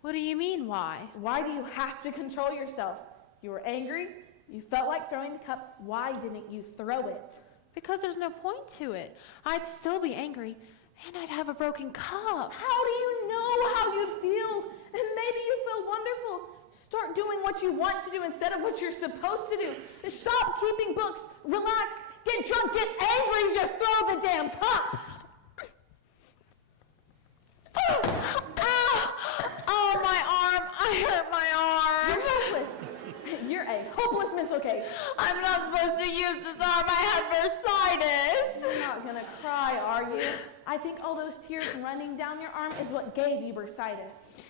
What do you mean, why? Why do you have to control yourself? You were angry. You felt like throwing the cup. Why didn't you throw it? Because there's no point to it. I'd still be angry, and I'd have a broken cup. How do you know how you'd feel? And maybe you feel wonderful. Start doing what you want to do instead of what you're supposed to do. Stop keeping books. Relax. Get drunk. Get angry. Just throw the damn cup. Oh, my arm. I hurt my arm. You're hopeless. You're a hopeless mental case. I'm not supposed to use this arm. I had bursitis. You're not going to cry, are you? I think all those tears running down your arm is what gave you bursitis.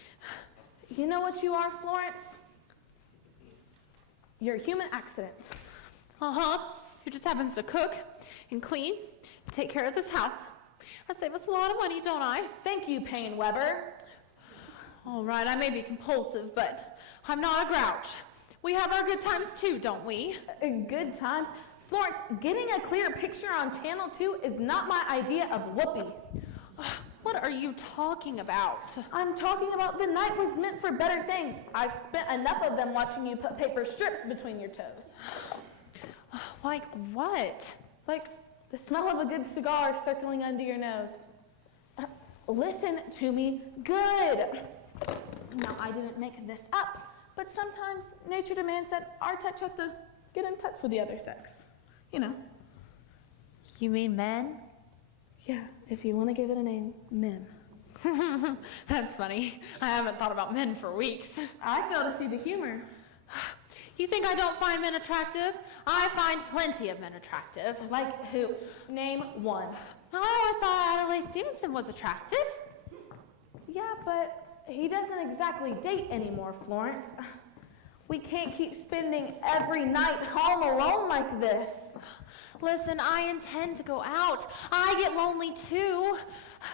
You know what you are, Florence? You're a human accident. Uh-huh. Who just happens to cook and clean, take care of this house. I save us a lot of money, don't I? Thank you, Payne Weber. All right, I may be compulsive, but I'm not a grouch. We have our good times too, don't we? Good times. Florence, getting a clear picture on Channel 2 is not my idea of whoopee. What are you talking about? I'm talking about the night was meant for better things. I've spent enough of them watching you put paper strips between your toes. Like what? Like the smell of a good cigar circling under your nose. Listen to me good. Now, I didn't make this up, but sometimes nature demands that our touch has to get in touch with the other sex. You know. You mean men? Yeah, if you want to give it a name, men. That's funny. I haven't thought about men for weeks. I fail to see the humor. You think I don't find men attractive? I find plenty of men attractive. Like who? Name one. I always thought Adelaide Stevenson was attractive. Yeah, but he doesn't exactly date anymore, Florence. We can't keep spending every night home alone like this. Listen, I intend to go out. I get lonely too.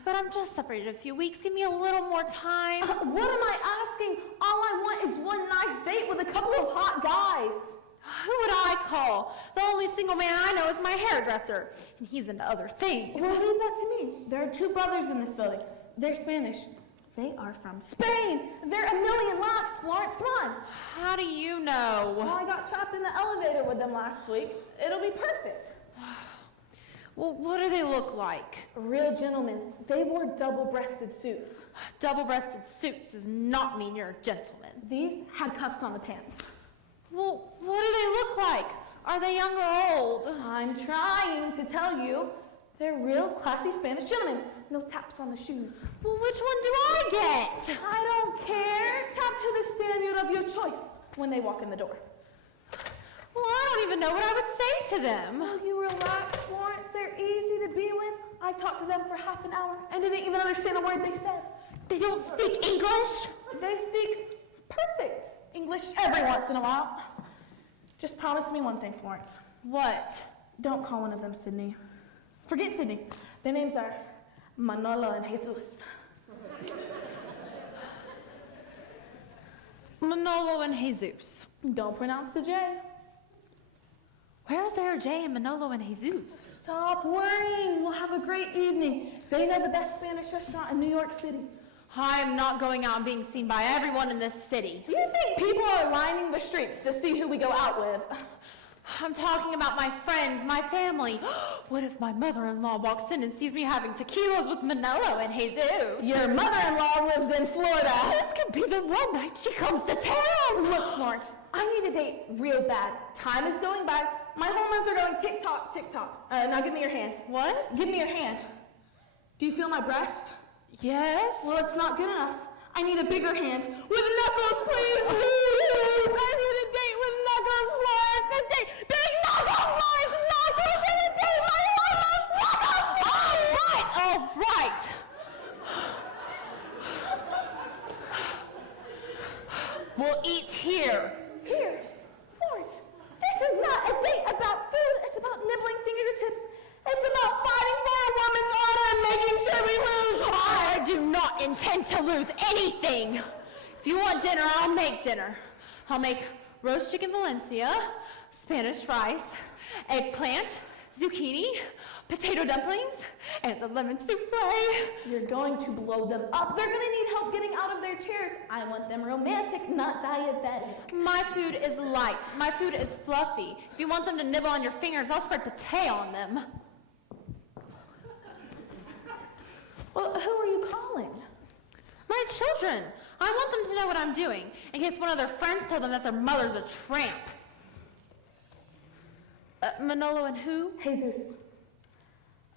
But I'm just separated a few weeks. Give me a little more time. What am I asking? All I want is one nice date with a couple of hot guys. Who would I call? The only single man I know is my hairdresser. And he's into other things. Well, leave that to me. There are two brothers in this building. They're Spanish. They are from Spain. They're a million laughs, Florence. Come on. How do you know? Well, I got trapped in the elevator with them last week. It'll be perfect. Well, what do they look like? Real gentlemen. They wore double-breasted suits. Double-breasted suits does not mean you're a gentleman. These had cuffs on the pants. Well, what do they look like? Are they young or old? I'm trying to tell you. They're real classy Spanish gentlemen. No taps on the shoes. Well, which one do I get? I don't care. Tap to the Spaniard of your choice when they walk in the door. Well, I don't even know what I would say to them. Oh, you relax, Florence. They're easy to be with. I talked to them for half an hour and didn't even understand a word they said. They don't speak English? They speak perfect English every once in a while. Just promise me one thing, Florence. What? Don't call one of them Sydney. Forget Sydney. Their names are Manolo and Jesus. Manolo and Jesus. Don't pronounce the J. Where is there a J in Manolo and Jesus? Stop worrying. We'll have a great evening. They know the best Spanish restaurant in New York City. I am not going out and being seen by everyone in this city. You think people are lining the streets to see who we go out with? I'm talking about my friends, my family. What if my mother-in-law walks in and sees me having tequilas with Manolo and Jesus? Your mother-in-law lives in Florida. This could be the one night she comes to town. Look, Florence, I need a date real bad. Time is going by. My hormones are going tick-tock, tick-tock. Now give me your hand. What? Give me your hand. Do you feel my breast? Yes? Well, it's not good enough. I need a bigger hand. With knuckles, please! I need a date with knuckles, Florence! A date! Big knuckles, Florence! Knuckles and a date with knuckles! All right. We'll eat here. Here, Florence, this is not a date about food. It's about nibbling fingertips. It's about fighting for a woman's honor and making sure we lose. I do not intend to lose anything. If you want dinner, I'll make dinner. I'll make roast chicken Valencia, Spanish rice, eggplant, zucchini, potato dumplings, and the lemon souffle. You're going to blow them up. They're going to need help getting out of their chairs. I want them romantic, not diabetic. My food is light. My food is fluffy. If you want them to nibble on your fingers, I'll spread pate on them. Well, who are you calling? My children. I want them to know what I'm doing, in case one of their friends tell them that their mother's a tramp. Manolo and who? Jesus.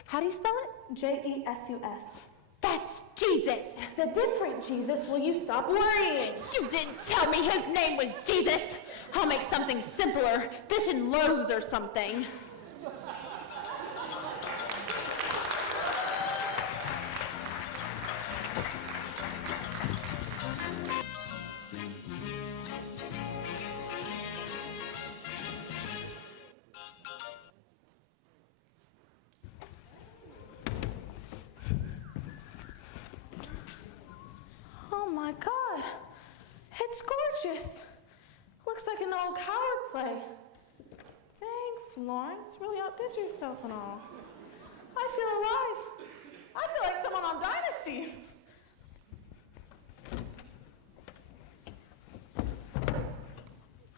How do you spell it? Jesus. That's Jesus. It's a different Jesus. Will you stop worrying? You didn't tell me his name was Jesus. I'll make something simpler. Fish and loaves or something. Oh my God. It's gorgeous. Looks like an old coward play. Dang, Florence, really outdid yourself and all. I feel alive. I feel like someone on Dynasty.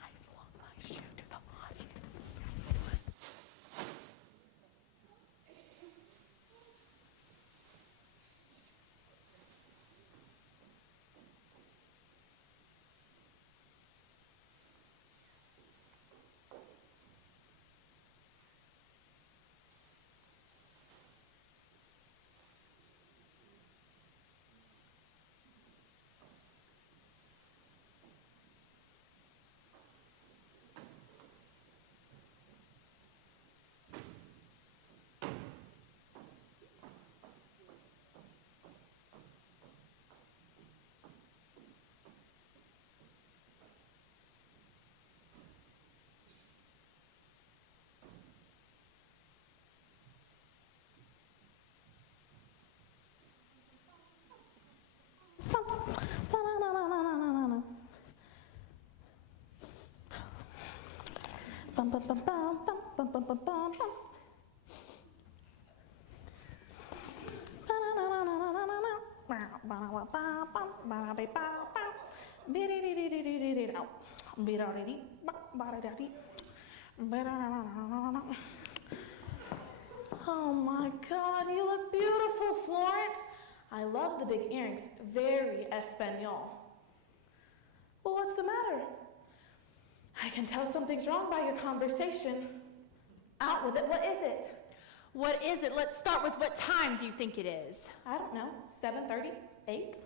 I flung my shoe to the audience. Bum, bum, bum, bum, bum, bum, bum, bum, bum, bum. Oh my God, you look beautiful, Florence. I love the big earrings, very Espanol. Well, what's the matter? I can tell something's wrong by your conversation. Out with it, what is it? What is it? Let's start with what time do you think it is? I don't know, 7:30, 8?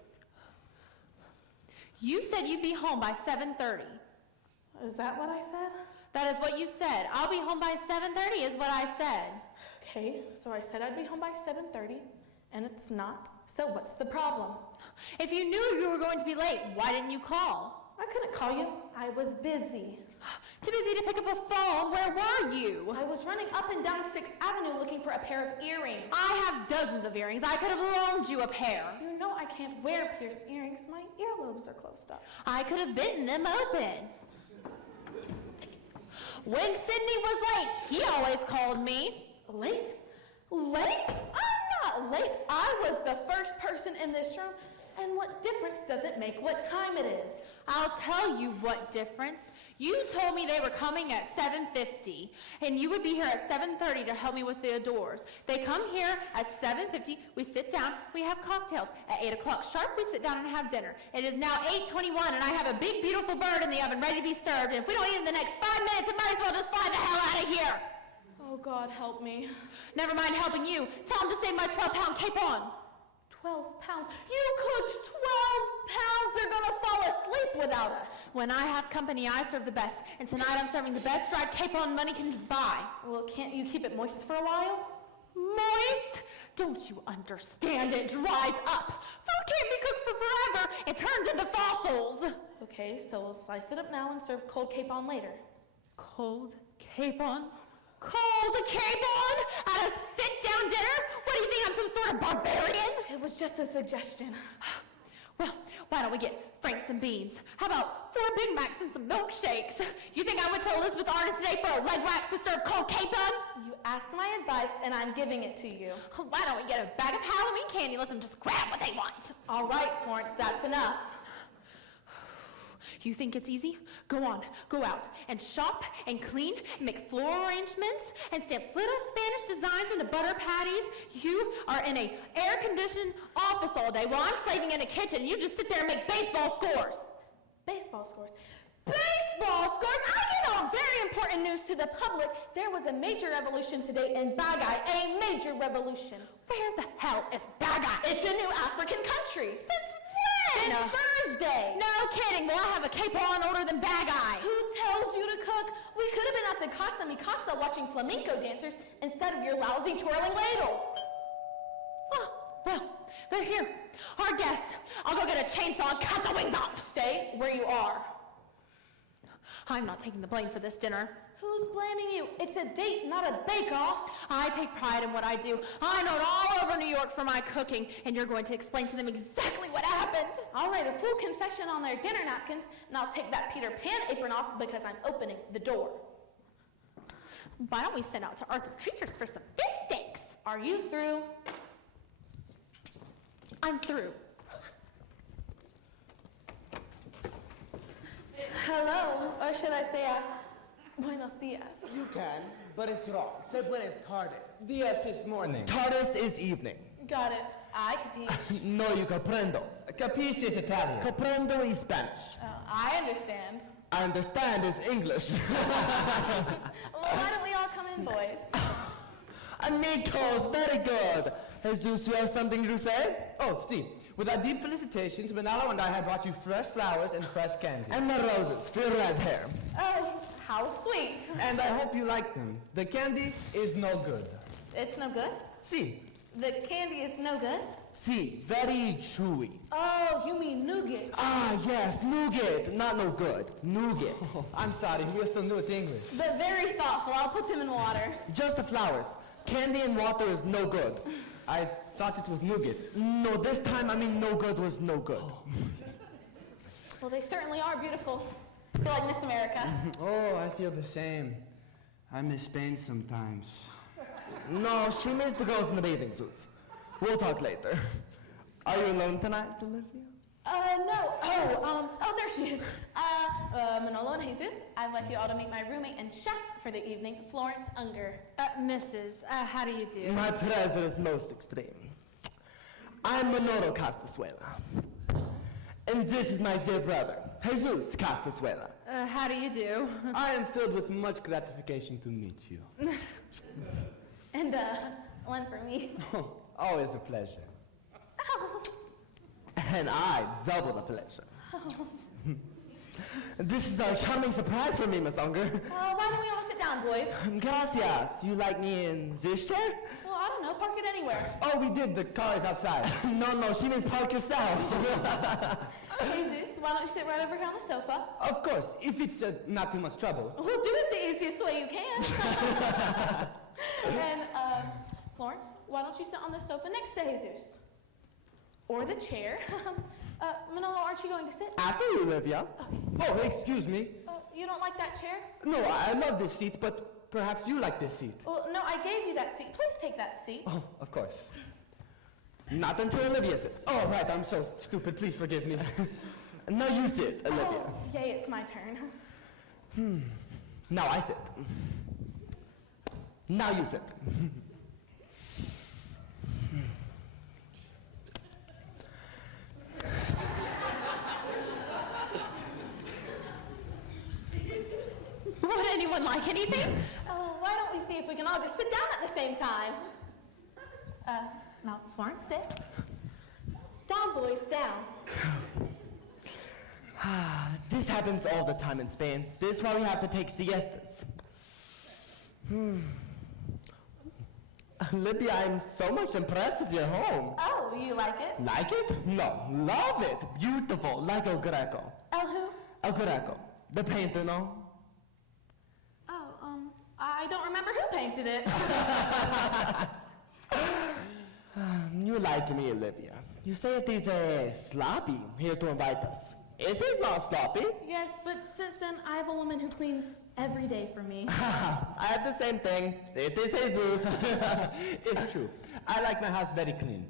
You said you'd be home by 7:30. Is that what I said? That is what you said. I'll be home by 7:30 is what I said. Okay, so I said I'd be home by 7:30, and it's not. So what's the problem? If you knew you were going to be late, why didn't you call? I couldn't call you. I was busy. Too busy to pick up a phone. Where were you? I was running up and down 6th Avenue looking for a pair of earrings. I have dozens of earrings. I could have loaned you a pair. You know I can't wear pierced earrings. My earlobes are closed up. I could have bitten them open. When Sydney was late, he always called me. Late? Late? I'm not late. I was the first person in this room. And what difference does it make what time it is? I'll tell you what difference. You told me they were coming at 7:50, and you would be here at 7:30 to help me with the doors. They come here at 7:50, we sit down, we have cocktails. At 8 o'clock sharp, we sit down and have dinner. It is now 8:21, and I have a big, beautiful bird in the oven ready to be served, and if we don't eat in the next 5 minutes, it might as well just fly the hell out of here. Oh, God, help me. Never mind helping you. Tell them to save my 12-pound capon. 12 pounds. You cooked 12 pounds. They're going to fall asleep without us. When I have company, I serve the best, and tonight I'm serving the best dried capon money can buy. Well, can't you keep it moist for a while? Moist? Don't you understand? It dries up. Food can't be cooked for forever. It turns into fossils. Okay, so we'll slice it up now and serve cold capon later. Cold capon? Cold capon? At a sit-down dinner? What do you think, I'm some sort of barbarian? It was just a suggestion. Well, why don't we get Franks and beans? How about 4 Big Macs and some milkshakes? You think I went to Elizabeth Artist today for a leg wax to serve cold capon? You asked my advice, and I'm giving it to you. Why don't we get a bag of Halloween candy, let them just grab what they want? All right, Florence, that's enough. You think it's easy? Go on, go out and shop and clean and make floral arrangements and stamp little Spanish designs into butter patties. You are in a air-conditioned office all day while I'm slaving in the kitchen. You just sit there and make baseball scores. Baseball scores. Baseball scores! I get on very important news to the public. There was a major revolution today in Bagay, a major revolution. Where the hell is Bagay? It's a new African country. Since when? Since Thursday. No kidding. Well, I have a capon older than Bagay. Who tells you to cook? We could have been at the Casa Mi Casa watching flamenco dancers instead of your lousy twirling ladle. Oh, well, they're here. Our guests. I'll go get a chainsaw and cut the wings off. Stay where you are. I'm not taking the blame for this dinner. Who's blaming you? It's a date, not a bake-off. I take pride in what I do. I know it all over New York for my cooking, and you're going to explain to them exactly what happened. I'll write a full confession on their dinner napkins, and I'll take that Peter Pan apron off because I'm opening the door. Why don't we send out to Arthur Treaters for some fish sticks? Are you through? I'm through. Hello, or should I say, buenos dias. You can, but it's wrong. Say buenas tardes. Dias is morning. Tardes is evening. Got it. I capiche. No, you comprendo. Capisce is Italian. Comprendo is Spanish. I understand. I understand is English. Well, why don't we all come in, boys? Amigos, very good. Jesus, you have something to say? Oh, see. With our deep felicitations, Manalo and I have brought you fresh flowers and fresh candy. And the roses for your red hair. Oh, how sweet. And I hope you like them. The candy is no good. It's no good? See. The candy is no good? See, very chewy. Oh, you mean nougat. Ah, yes, nougat. Not no good. Nougat. Oh, I'm sorry, we are still new at English. But very thoughtful. I'll put them in water. Just the flowers. Candy and water is no good. I thought it was nougat. No, this time I mean no good was no good. Well, they certainly are beautiful. I feel like Miss America. Oh, I feel the same. I miss Spain sometimes. No, she missed the girls in the bathing suits. We'll talk later. Are you alone tonight, Olivia? No. Oh, there she is. Manolo and Jesus, I'd like you all to meet my roommate and chef for the evening, Florence Unger. Mrs., how do you do? My pleasure is most extreme. I'm Manolo Castazuela. And this is my dear brother, Jesus Castazuela. How do you do? I am filled with much gratification to meet you. And, one for me. Always a pleasure. And I double the pleasure. This is a charming surprise for me, Miss Unger. Why don't we all sit down, boys? Gracias. You like me in this chair? Well, I don't know, park it anywhere. Oh, we did. The car is outside. No, she means park yourself. Jesus, why don't you sit right over here on the sofa? Of course, if it's not too much trouble. We'll do it the easiest way you can. And, Florence, why don't you sit on the sofa next to Jesus? Or the chair. Manolo, aren't you going to sit? After you, Olivia. Oh, excuse me. You don't like that chair? No, I love this seat, but perhaps you like this seat. Well, no, I gave you that seat. Please take that seat. Oh, of course. Not until Olivia sits. Oh, right, I'm so stupid. Please forgive me. Now you sit, Olivia. Oh, yay, it's my turn. Now I sit. Now you sit. Would anyone like anything? Why don't we see if we can all just sit down at the same time? Now, Florence, sit. Down, boys, down. This happens all the time in Spain. This is why we have to take siestas. Olivia, I'm so much impressed with your home. Oh, you like it? Like it? No, love it. Beautiful, like El Greco. El who? El Greco, the painter, no? Oh, I don't remember who painted it. You like me, Olivia. You say it is sloppy here to invite us. It is not sloppy. Yes, but since then, I have a woman who cleans every day for me. I have the same thing. It is Jesus. It's true. I like my house very clean.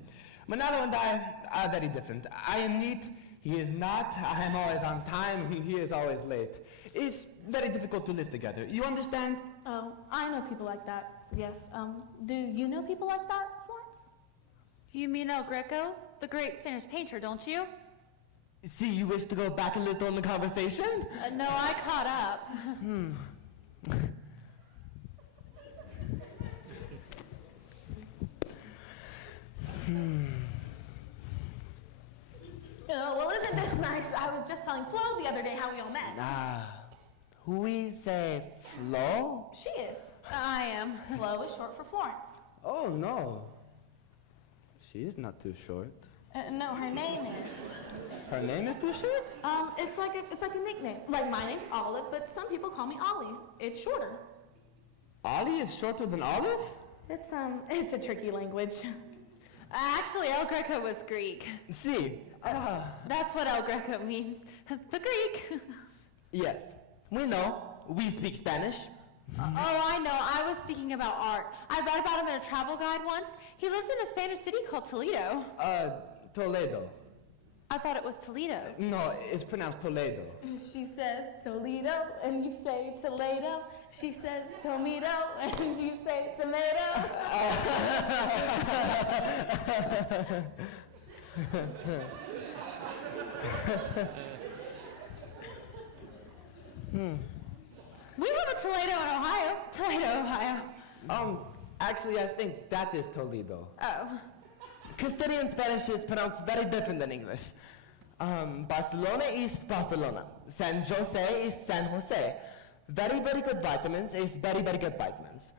Manalo and I are very different. I am neat, he is not. I am always on time, he is always late. It's very difficult to live together. You understand? Oh, I know people like that. Yes. Do you know people like that, Florence? You mean El Greco, the great Spanish painter, don't you? See, you wish to go back a little in the conversation? No, I caught up. Well, isn't this nice? I was just telling Flo the other day how we all met. Who is Flo? She is. I am. Flo is short for Florence. Oh, no. She is not too short. No, her name is. Her name is too short? It's like a nickname. Like my name's Olive, but some people call me Ollie. It's shorter. Ollie is shorter than Olive? It's a tricky language. Actually, El Greco was Greek. See. That's what El Greco means. The Greek. Yes, we know. We speak Spanish. Oh, I know. I was speaking about art. I read about him in a travel guide once. He lived in a Spanish city called Toledo. Toledo. I thought it was Toledo. No, it's pronounced Toledo. She says Toledo, and you say Toledo. She says tomato, and you say tomato. We have a Toledo in Ohio. Toledo, Ohio. Actually, I think that is Toledo. Oh. Castilian Spanish is pronounced very different than English. Barcelona is Barcelona. San Jose is San Jose. Very, very good vitamins is very, very good vitamins.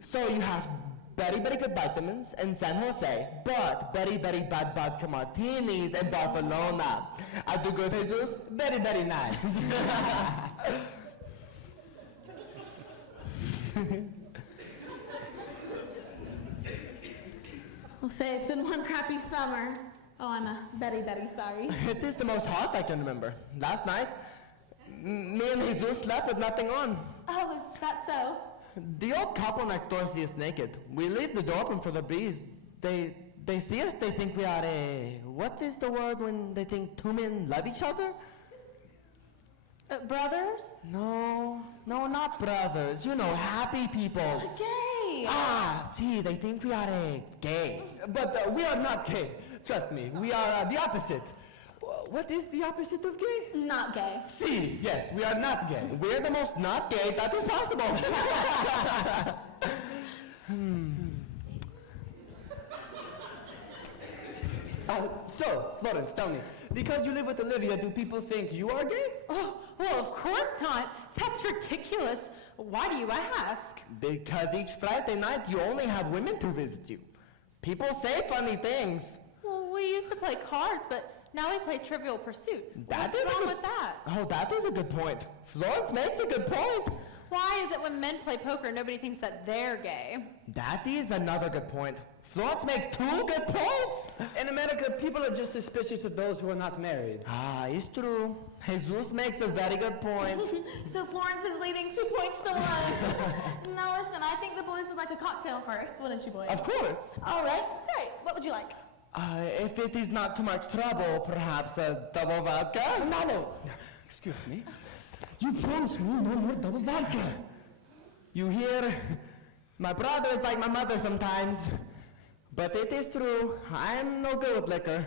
So you have very, very good vitamins in San Jose, but very, very bad vodka martinis in Barcelona. I do good, Jesus? Very, very nice. We'll say it's been one crappy summer. Oh, I'm very, very sorry. It is the most hot I can remember. Last night, me and Jesus slept with nothing on. Oh, is that so? The old couple next door sees us naked. We leave the door open for the breeze. They they see us, they think we are what is the word when they think two men love each other? Brothers? No, not brothers. You know, happy people. Gay. See, they think we are gay. But we are not gay. Trust me, we are the opposite. What is the opposite of gay? Not gay. See, yes, we are not gay. We're the most not gay that is possible. So, Florence, tell me, because you live with Olivia, do people think you are gay? Oh, well, of course not. That's ridiculous. Why do you ask? Because each Friday night you only have women to visit you. People say funny things. Well, we used to play cards, but now we play Trivial Pursuit. That What's is a wrong good- with that? Oh, that is a good point. Florence makes a good point. Why is it when men play poker, nobody thinks that they're gay? That is another good point. Florence makes two good points. In America, people are just suspicious of those who are not married. It's true. Jesus makes a very good point. So Florence is leading 2 points to 1. Now listen, I think the boys would like a cocktail first, wouldn't you boys? Of course. All right, great. What would you like? If it is not too much trouble, perhaps a double vodka? No. Excuse me. You promised me no more double vodka. You hear? My brother is like my mother sometimes. But it is true, I'm no good with liquor.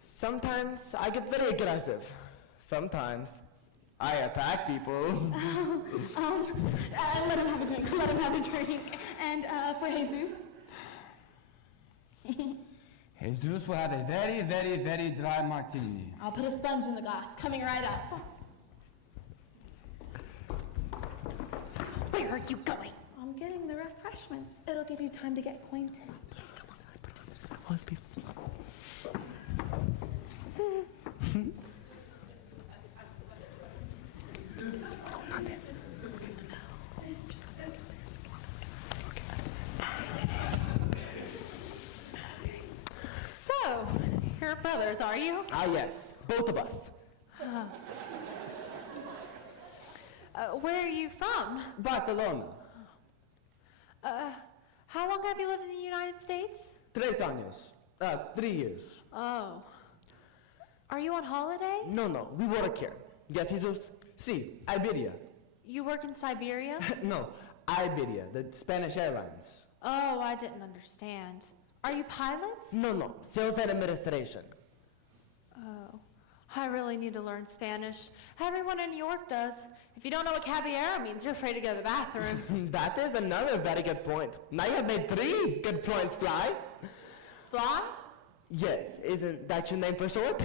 Sometimes I get very aggressive. Sometimes I attack people. Let him have a drink. Let him have a drink. And for Jesus. Jesus will have a very, very, very dry martini. I'll put a sponge in the glass. Coming right up. Where are you going? I'm getting the refreshments. It'll give you time to get acquainted. So, you're brothers, are you? Yes, both of us. Where are you from? Barcelona. How long have you lived in the United States? 3 años. 3 years. Oh. Are you on holiday? No, we work here. Yes, Jesus? Sí, Iberia. You work in Siberia? No, Iberia, the Spanish Airlines. Oh, I didn't understand. Are you pilots? No, sales and administration. Oh, I really need to learn Spanish. Everyone in New York does. If you don't know what caballero means, you're afraid to go to the bathroom. That is another very good point. Now you have made 3 good points, Fly. Fly? Yes, isn't that your name for short?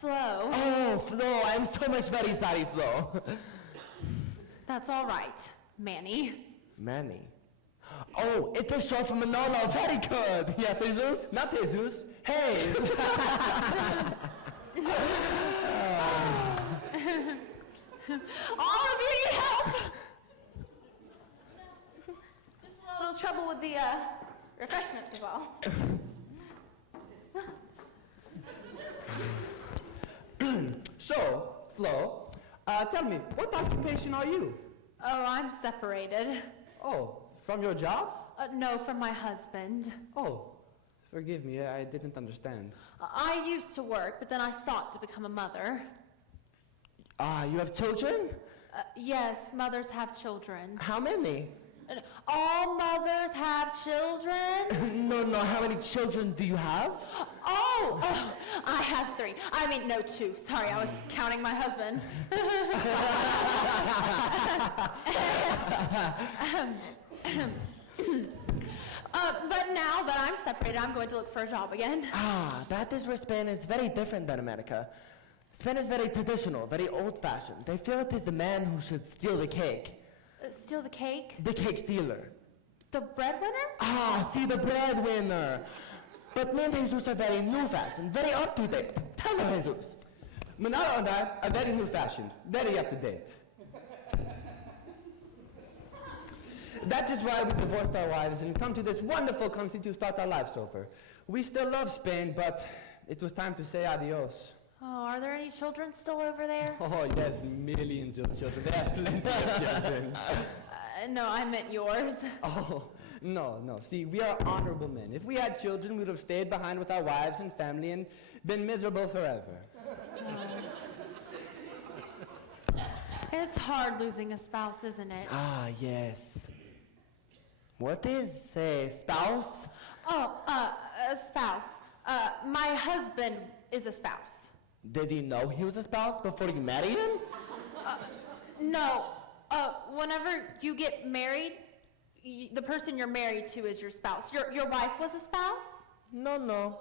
Flo. Oh, Flo, I'm so much very sorry, Flo. That's all right, Manny. Manny. Oh, it's a short from Manolo. Very good. Yes, Jesus? Not Jesus, Hayes. All of you need help! Just a little trouble with the refreshments is all. So, Flo, tell me, what occupation are you? Oh, I'm separated. Oh, from your job? No, from my husband. Oh, forgive me, I didn't understand. I used to work, but then I stopped to become a mother. You have children? Yes, mothers have children. How many? All mothers have children? No, how many children do you have? Oh, I have 3. I mean, no, 2. Sorry, I was counting my husband. But now that I'm separated, I'm going to look for a job again. That is where Spain is very different than America. Spain is very traditional, very old-fashioned. They feel it is the man who should steal the cake. Steal the cake? The cake stealer. The breadwinner? See, the breadwinner. But me and Jesus are very new-fashioned, very up-to-date. Tell her, Jesus. Manalo and I are very new-fashioned, very up-to-date. That is why we divorced our wives and come to this wonderful country to start our lives over. We still love Spain, but it was time to say adios. Oh, are there any children still over there? Oh, yes, millions of children. They have plenty of children. No, I meant yours. Oh, No, no. See, we are honorable men. If we had children, we would have stayed behind with our wives and family and been miserable forever. It's hard losing a spouse, isn't it? Ah, yes. What is a spouse? Oh, a spouse. My husband is a spouse. Did you know he was a spouse before you married him? No. Whenever you get married, the person you're married to is your spouse. Your wife was a spouse? No, no.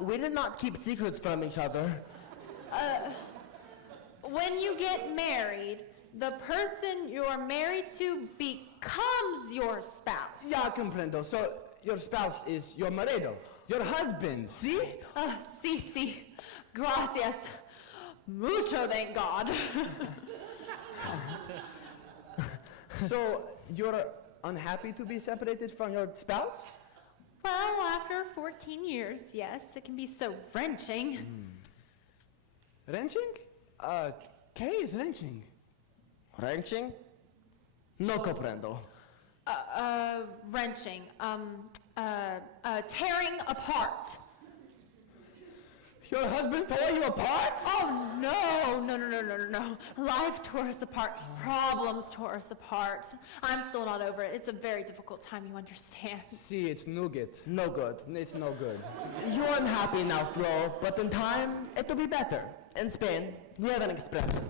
We did not keep secrets from each other. When you get married, the person you're married to becomes your spouse. Ya comprendo. So your spouse is your marido, your husband, see? Sí. Gracias. Mucho, thank God. So you're unhappy to be separated from your spouse? Well, after 14 years, yes, it can be so wrenching. Wrenching? ¿Qué es wrenching? Wrenching? No comprendo. Wrenching. Tearing apart. Your husband tore you apart? Oh, no. Life tore us apart. Problems tore us apart. I'm still not over it. It's a very difficult time, you understand. See, it's nougat. No good. It's no good. You're unhappy now, Flo, but in time, it'll be better. In Spain, we have an expression.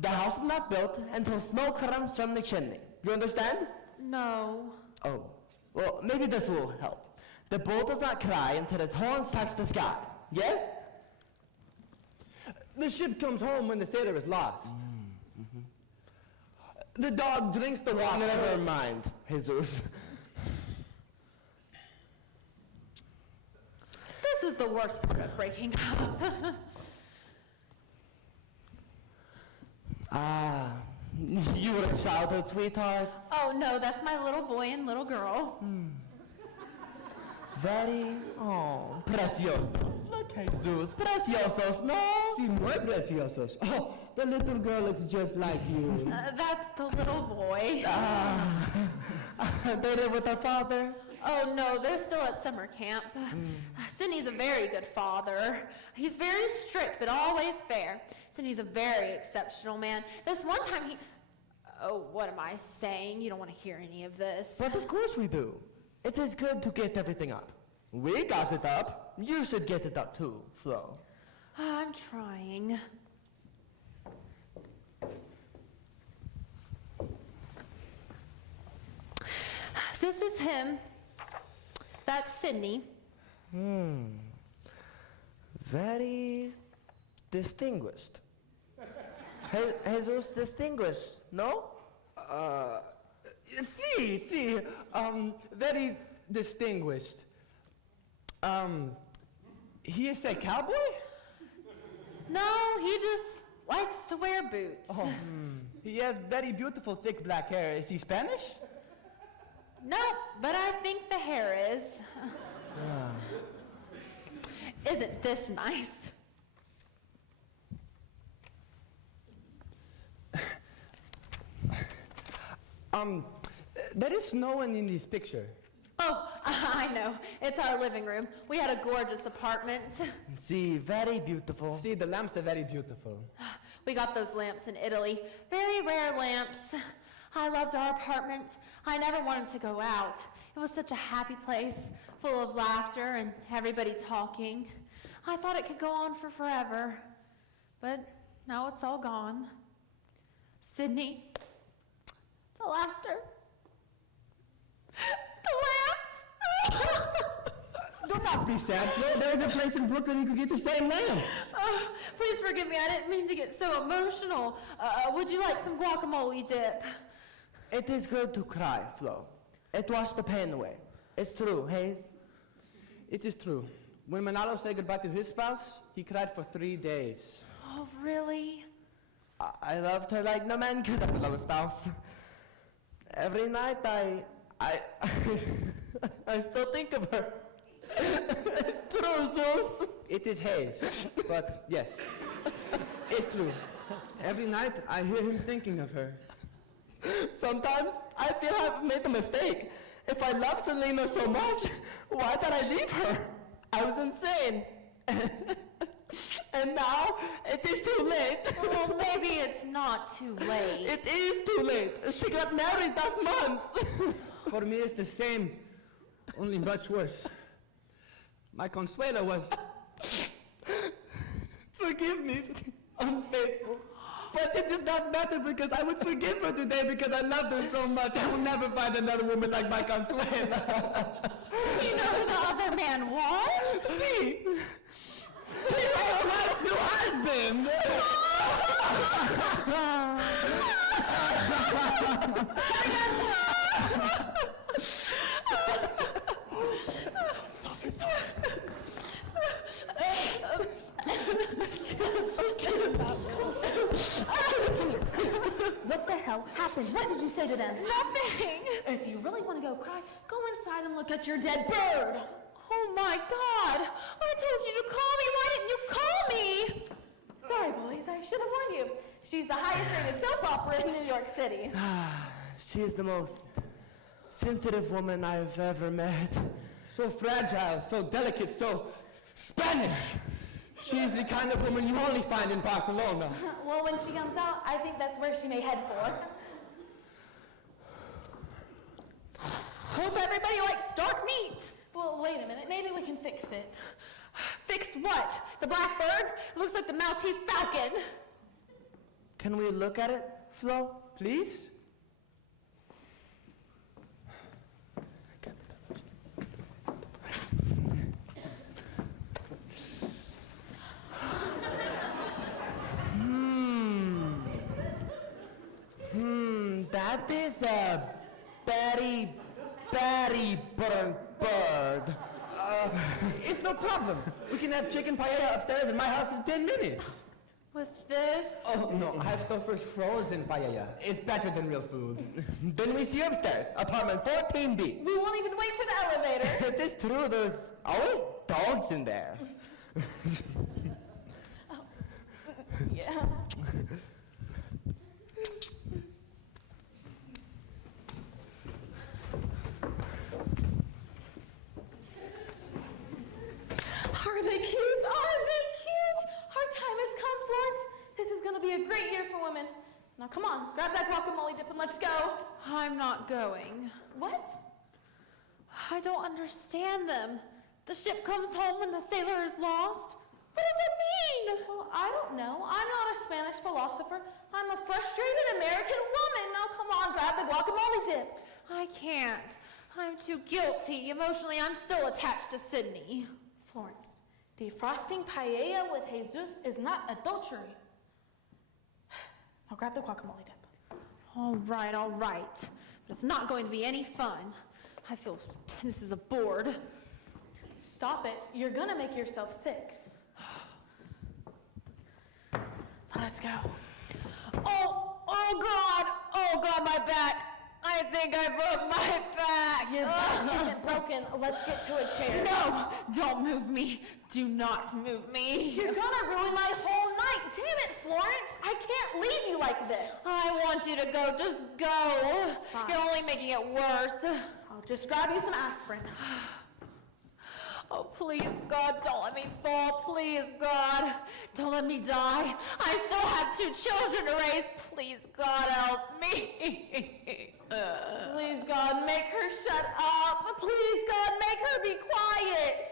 The house is not built until smoke comes from the chimney. You understand? No. Oh, well, maybe this will help. The bull does not cry until his horns touch the sky. Yes? The ship comes home when the sailor is lost. The dog drinks the water. Never mind, Jesus. This is the worst part of breaking up. Ah, you were childhood sweethearts. Oh, no, that's my little boy and little girl. Very, preciosos. Look, Jesus, preciosos, no? Sí, muy preciosos. Oh, the little girl looks just like you. That's the little boy. They live with their father. Oh, no, they're still at summer camp. Sydney's a very good father. He's very strict, but always fair. Sydney's a very exceptional man. This one time he... Oh, what am I saying? You don't want to hear any of this. But of course we do. It is good to get everything up. We got it up. You should get it up too, Flo. I'm trying. This is him. That's Sydney. Very distinguished. Jesus distinguished, no? See, very distinguished. He is a cowboy? No, he just likes to wear boots. He has very beautiful thick black hair. Is he Spanish? No, but I think the hair is. Isn't this nice? There is no one in this picture. Oh, I know. It's our living room. We had a gorgeous apartment. See, very beautiful. See, the lamps are very beautiful. We got those lamps in Italy. Very rare lamps. I loved our apartment. I never wanted to go out. It was such a happy place, full of laughter and everybody talking. I thought it could go on for forever. But now it's all gone. Sydney, the laughter, the lamps. Do not be sad, Flo. There is a place in Brooklyn you could get the same lamps. Please forgive me. I didn't mean to get so emotional. Would you like some guacamole dip? It is good to cry, Flo. It washes the pain away. It's true, Hayes. It is true. When Manalo said goodbye to his spouse, he cried for 3 days. Oh, really? I loved her like no man could ever love a spouse. Every night I still think of her. It's true, Zeus. It is Hayes, but yes, it's true. Every night I hear him thinking of her. Sometimes I feel I've made a mistake, If I love Selena so much, why did I leave her? I was insane. And now it is too late. Well, maybe it's not too late. It is too late. She got married last month. For me, it's the same, only much worse. My Consuelo was... Forgive me, unfaithful. But it does not matter because I would forgive her today because I loved her so much. I will never find another woman like my Consuelo. You know who the other man was? See? He was my new husband. What the hell happened? What did you say to them? Nothing. If you really want to go cry, go inside and look at your dead bird. Oh my God! I told you to call me. Why didn't you call me? Sorry, boys. I should have warned you. She's the highest rated soap opera in New York City. She is the most sensitive woman I've ever met. So fragile, so delicate, so Spanish. She's the kind of woman you only find in Barcelona. Well, when she comes out, I think that's where she may head for. Hope everybody likes dark meat. Well, wait a minute. Maybe we can fix it. Fix what? The blackbird? It looks like the Maltese falcon. Can we look at it, Flo? Please? That is a very, very burnt bird. It's no problem. We can have chicken paella upstairs in my house in 10 minutes. With this? Oh, no, I have Stouffer's frozen paella. It's better than real food. Then we see you upstairs, apartment 14B. We won't even wait for the elevator. It is true, there's always dogs in there. Yeah. Are they cute? Are they cute? Our time has come, Florence. This is going to be a great year for women. Now, come on, grab that guacamole dip and let's go. I'm not going. What? I don't understand them. The ship comes home when the sailor is lost. What does it mean? Well, I don't know. I'm not a Spanish philosopher. I'm a frustrated American woman. Now, come on, grab the guacamole dip. I can't. I'm too guilty. Emotionally, I'm still attached to Sydney. Florence, defrosting paella with Jesus is not adultery. Now, grab the guacamole dip. All right, all right. But it's not going to be any fun. I feel this is a board. Stop it. You're going to make yourself sick. Let's go. Oh God, my back. I think I broke my back. Your back isn't broken. Let's get to a chair. No, don't move me. Do not move me. You're gonna ruin my whole night. Damn it, Florence. I can't leave you like this. I want you to go. Just go. Fine. You're only making it worse. I'll just grab you some aspirin. Oh, please, God, don't let me fall. Please, God, don't let me die. I still have 2 children to raise. Please, God, help me. Please, God, make her shut up. Please, God, make her be quiet.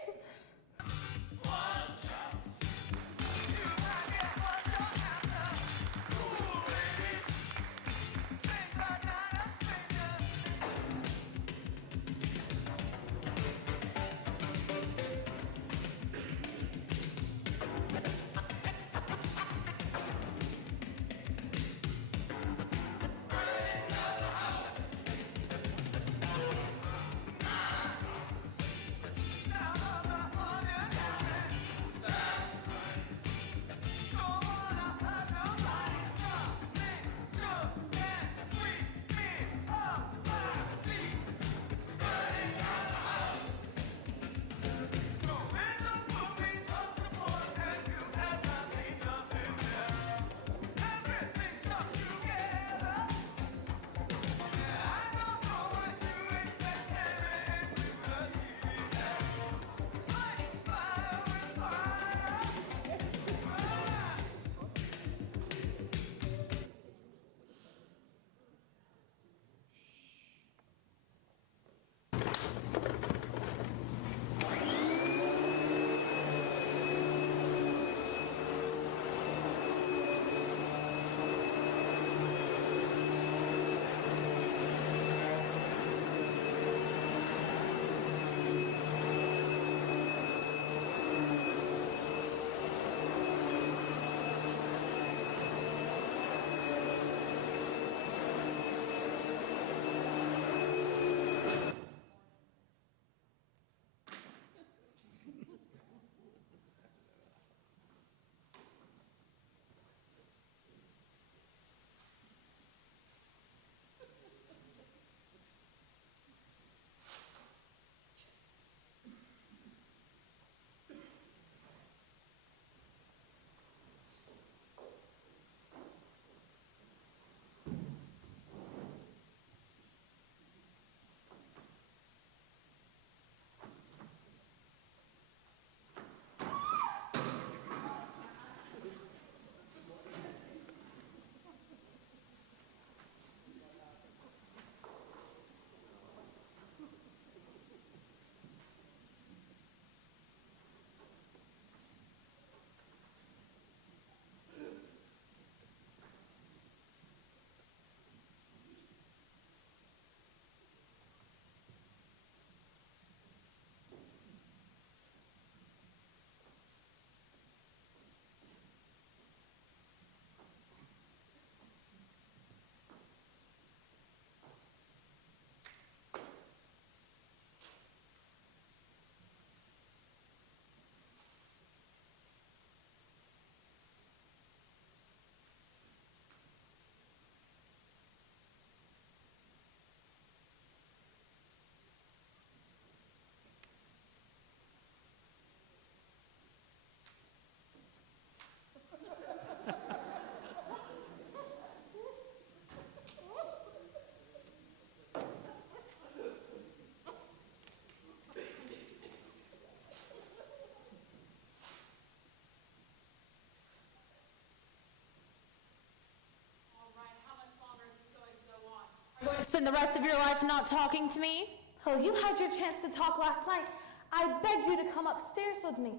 Spend the rest of your life not talking to me? Oh, you had your chance to talk last night. I begged you to come upstairs with me.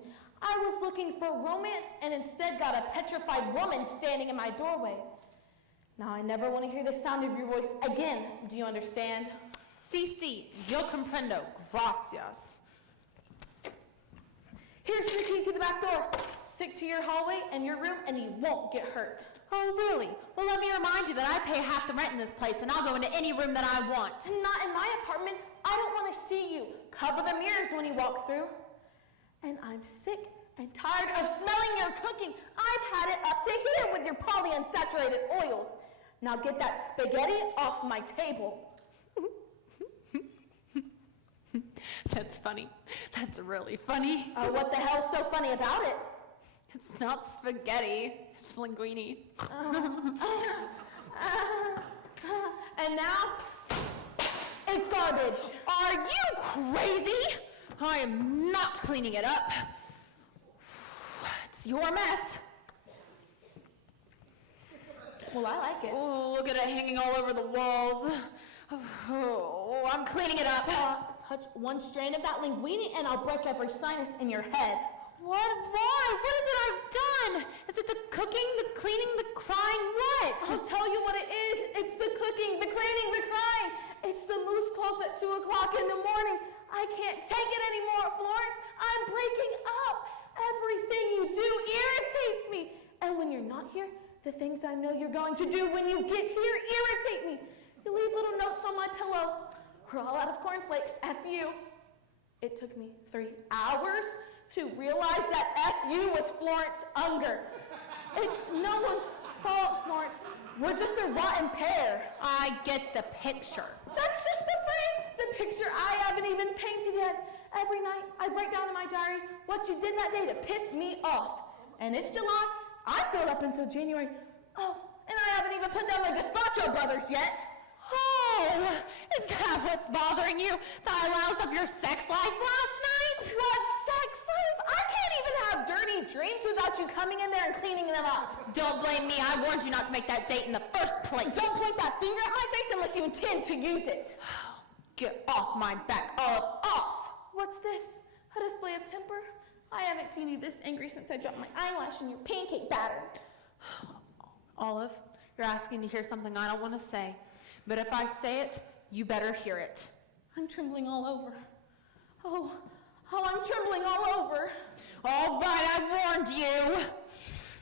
I was looking for romance and instead got a petrified woman standing in my doorway. Now I never want to hear the sound of your voice again. Do you understand? Sí, yo comprendo. Gracias. Here's your key to the back door. Stick to your hallway and your room and you won't get hurt. Oh, really? Well, let me remind you that I pay half the rent in this place, and I'll go into any room that I want. Not in my apartment. I don't want to see you. Cover the mirrors when you walk through. And I'm sick and tired of smelling your cooking. I've had it up to here with your polyunsaturated oils. Now get that spaghetti off my table. That's funny. That's really funny. What the hell's so funny about it? It's not spaghetti. It's linguine. And now, it's garbage. Are you crazy? I am not cleaning it up. It's your mess. Well, I like it. Oh, look at it hanging all over the walls. Oh, I'm cleaning it up. Touch one strain of that linguine and I'll break every sinus in your head. What? Why? What is it I've done? Is it the cooking, the cleaning, the crying? What? I'll tell you what it is. It's the cooking, the cleaning, the crying. It's the moose calls at 2 o'clock in the morning. I can't take it anymore, Florence. I'm breaking up. Everything you do irritates me. And when you're not here, the things I know you're going to do when you get here irritate me. You leave little notes on my pillow. We're all out of cornflakes. F you. It took me 3 hours to realize that F you was Florence Unger. It's no one's fault, Florence. We're just a rotten pair. I get the picture. That's just the frame. The picture I haven't even painted yet. Every night I write down in my diary what you did that day to piss me off. And it's July. I filled up until January. Oh, and I haven't even put down the Gazpacho brothers yet. Oh, is that what's bothering you? The I loused up your sex life last night? What sex life? I can't even have dirty dreams without you coming in there and cleaning them up. Don't blame me. I warned you not to make that date in the first place. Don't point that finger at my face unless you intend to use it. Get off my back, Olive, off! What's this? A display of temper? I haven't seen you this angry since I dropped my eyelash in your pancake batter. Olive, you're asking to hear something I don't want to say. But if I say it, you better hear it. I'm trembling all over. Oh, I'm trembling all over. All right, I warned you.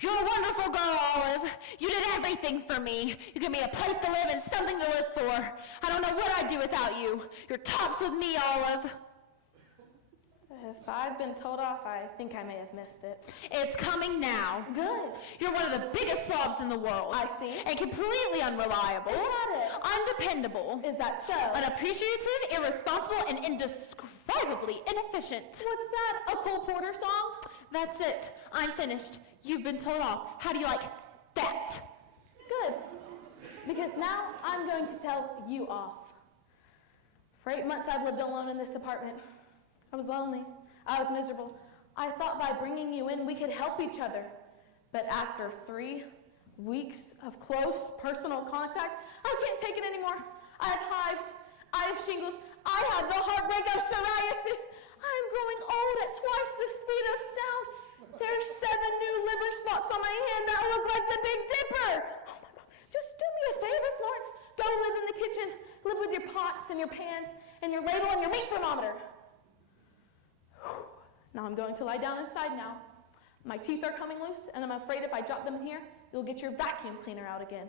You're a wonderful girl, Olive. You did everything for me. You gave me a place to live and something to live for. I don't know what I'd do without you. You're tops with me, Olive. If I've been told off, I think I may have missed it. It's coming now. Good. You're one of the biggest slobs in the world. I see. And completely unreliable. Is that it? Undependable. Is that so? Unappreciative, irresponsible, and indescribably inefficient. What's that? A Cole Porter song? That's it. I'm finished. You've been told off. How do you like that? Good. Because now I'm going to tell you off. For 8 months I've lived alone in this apartment. I was lonely. I was miserable. I thought by bringing you in we could help each other. But after 3 weeks of close personal contact, I can't take it anymore. I have hives. I have shingles. I have the heartbreak of psoriasis. I am growing old at twice the speed of sound. There's 7 new liver spots on my hand that look like the Big Dipper. Oh my God. Just do me a favor, Florence. Go live in the kitchen. Live with your pots and your pans and your ladle and your meat thermometer. Now I'm going to lie down inside now. My teeth are coming loose, and I'm afraid if I drop them in here, you'll get your vacuum cleaner out again.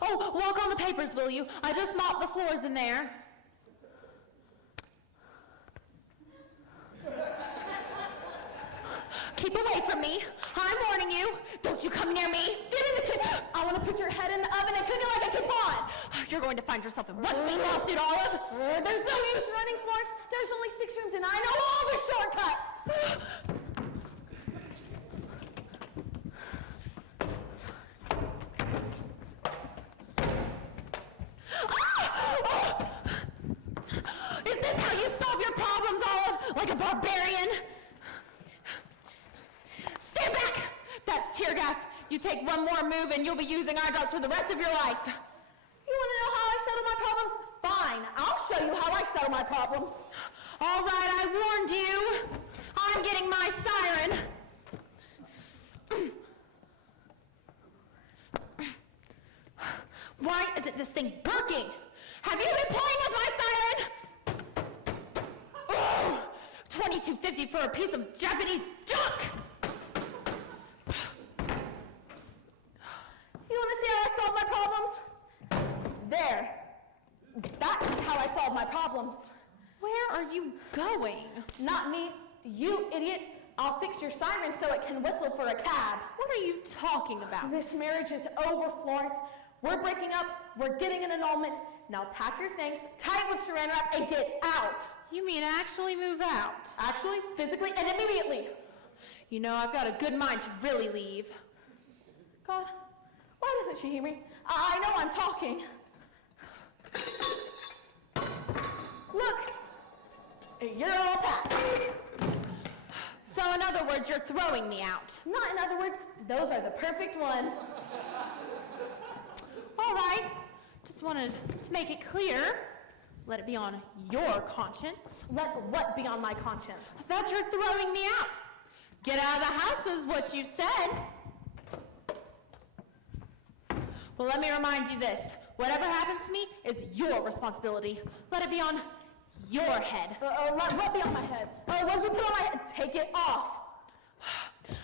Oh, walk on the papers, will you? I just mopped the floors in there. Keep away from me. I'm warning you. Don't you come near me. Get in the kitchen. I want to put your head in the oven and cook it like a capon. You're going to find yourself in one sweet lawsuit, Olive. There's no use running, Florence. There's only 6 rooms, and I know all the shortcuts. Is this how you solve your problems, Olive? Like a barbarian? Stand back! That's tear gas. You You take one more move and you'll be using eye drops for the rest of your life. You want to know how I settle my problems? Fine, I'll show you how I settle my problems. All right, I warned you. I'm getting my siren. Why isn't this thing working? Have you been playing with my siren? Oh, $22.50 for a piece of Japanese junk. You want to see how I solve my problems? There. That's how I solve my problems. Where are you going? Not me. You idiot. I'll fix your siren so it can whistle for a cab. What are you talking about? This marriage is over, Florence. We're breaking up. We're getting an annulment. Now pack your things, tie it with saran wrap, and get out. You mean actually move out? Actually, physically, and immediately. You know, I've got a good mind to really leave. God, why doesn't she hear me? I know I'm talking. Look, you're all packed. So in other words, you're throwing me out. Not in other words, those are the perfect ones. All right, just wanted to make it clear. Let it be on your conscience. Let what be on my conscience? That you're throwing me out. Get out of the house is what you said. Well, let me remind you this. Whatever happens to me is your responsibility. Let it be on your head. What be on my head? What'd you put on my head? Take it off.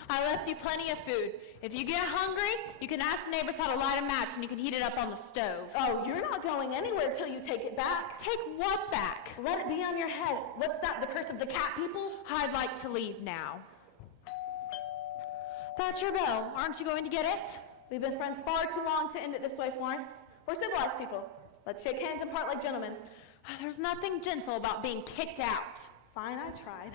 I left you plenty of food. If you get hungry, you can ask the neighbors how to light a match and you can heat it up on the stove. Oh, you're not going anywhere till you take it back. Take what back? Let it be on your head. What's that, the curse of the cat people? I'd like to leave now. That's your bell. Aren't you going to get it? We've been friends far too long to end it this way, Florence. We're civilized people. Let's shake hands and part like gentlemen. There's nothing gentle about being kicked out. Fine, I tried.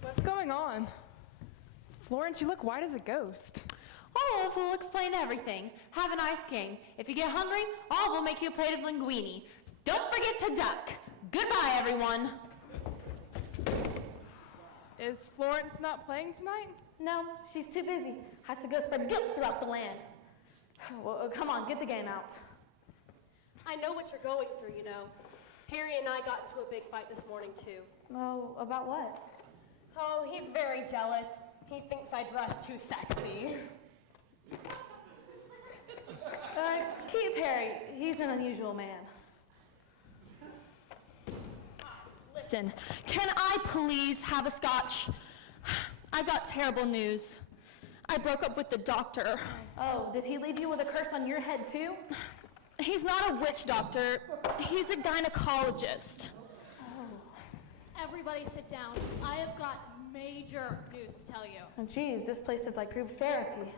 What's going on? Florence, you look white as a ghost. Olive will explain everything. Have an ice king. If you get hungry, Olive will make you a plate of linguine. Don't forget to duck. Goodbye, everyone. Is Florence not playing tonight? No, she's too busy. Has to go spread guilt throughout the land. Well, come on, get the game out. I know what you're going through, you know. Harry and I got into a big fight this morning, too. Oh, about what? Oh, he's very jealous. He thinks I dress too sexy. Keep Harry. He's an unusual man. Listen, can I please have a scotch? I've got terrible news. I broke up with the doctor. Oh, did he leave you with a curse on your head, too? He's not a witch doctor. He's a gynecologist. Everybody sit down. I have got major news to tell you. Oh, geez, this place is like group therapy.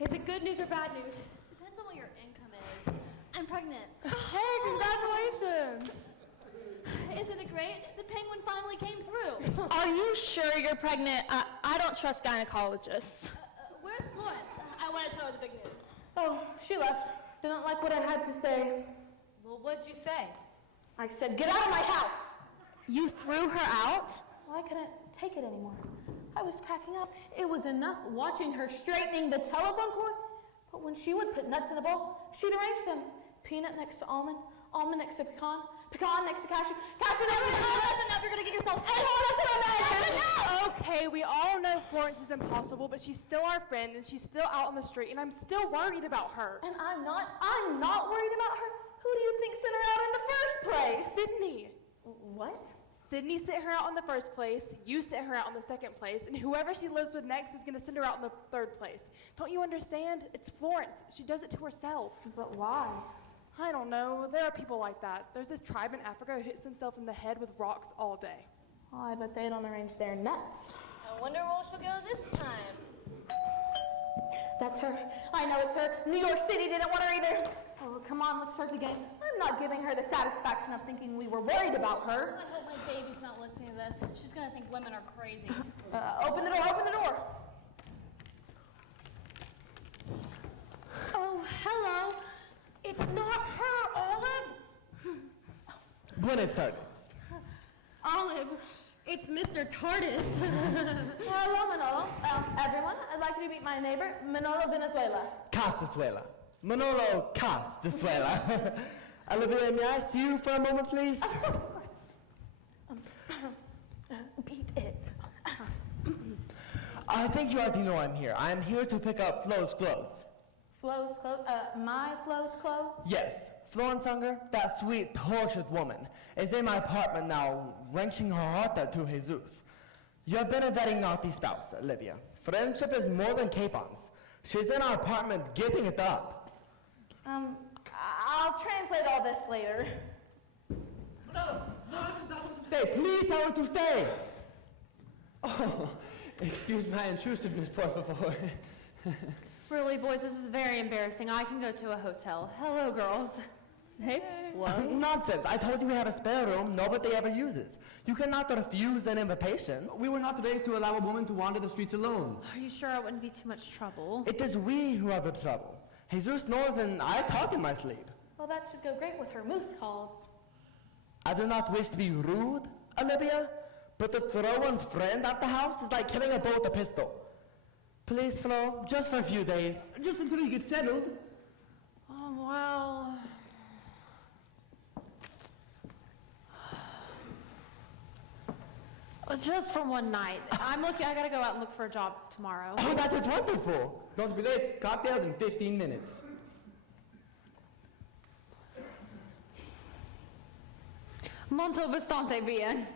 Is it good news or bad news? Depends on what your income is. I'm pregnant. Hey, congratulations! Isn't it great? The penguin finally came through. Are you sure you're pregnant? I don't trust gynecologists. Where's Florence? I want to tell her the big news. Oh, she left. Didn't like what I had to say. Well, what'd you say? I said, get out of my house! You threw her out? Well, I couldn't take it anymore. I was cracking up. It was enough watching her straightening the telephone cord. But when she would put nuts in a bowl, she'd arrange them. Peanut next to almond, almond next to pecan, pecan next to cashew, cashew next to almond. That's enough. You're going to get yourself sick. Okay, we all know Florence is impossible, but she's still our friend, and she's still out on the street, and I'm still worried about her. And I'm not worried about her. Who do you think sent her out in the first place? Sydney. What? Sydney sent her out in the first place, you sent her out in the second place, and whoever she lives with next is going to send her out in the third place. Don't you understand? It's Florence. She does it to herself. But why? I don't know. There are people like that. There's this tribe in Africa who hits himself in the head with rocks all day. Oh, I bet they don't arrange their nuts. I wonder where she'll go this time. That's her. I know it's her. New York City didn't want her either. Oh, come on, let's start the game. I'm not giving her the satisfaction of thinking we were worried about her. I hope my baby's not listening to this. She's going to think women are crazy. Open the door, open the door. Oh, hello. It's not her, Olive. Buenas tardes. Olive, it's Mr. Tardis. Hello, Manolo. Everyone, I'd like you to meet my neighbor, Manolo Venezuela. Castazuela. Manolo Castazuela. Olivia, may I see you for a moment, please? Of course. Beat it. I think you already know I'm here. I'm here to pick up Flo's clothes. Flo's clothes? My Flo's clothes? Yes, Flo and Unger, that sweet, tortured woman, is in my apartment now, wrenching her heart out to Jesus. You have been a very naughty spouse, Olivia. Friendship is more than capons. She's in our apartment getting it up. I'll translate all this later. Stay, please tell her to stay. Oh, excuse my intrusiveness, por favor. Really, boys, this is very embarrassing. I can go to a hotel. Hello, girls. Hey, Flo. Nonsense. I told you we have a spare room nobody ever uses. You cannot refuse an invitation. We were not raised to allow a woman to wander the streets alone. Are you sure I wouldn't be too much trouble? It is we who have the trouble. Jesus snores and I talk in my sleep. Well, that should go great with her moose calls. I do not wish to be rude, Olivia, but to throw one's friend out the house is like killing a bull with a pistol. Please, Flo, just for a few days. Just until you get settled. Oh, well... Just for one night. I gotta go out and look for a job tomorrow. Oh, that is wonderful. Don't be late. Cocktails in 15 minutes. Molto bastante bien.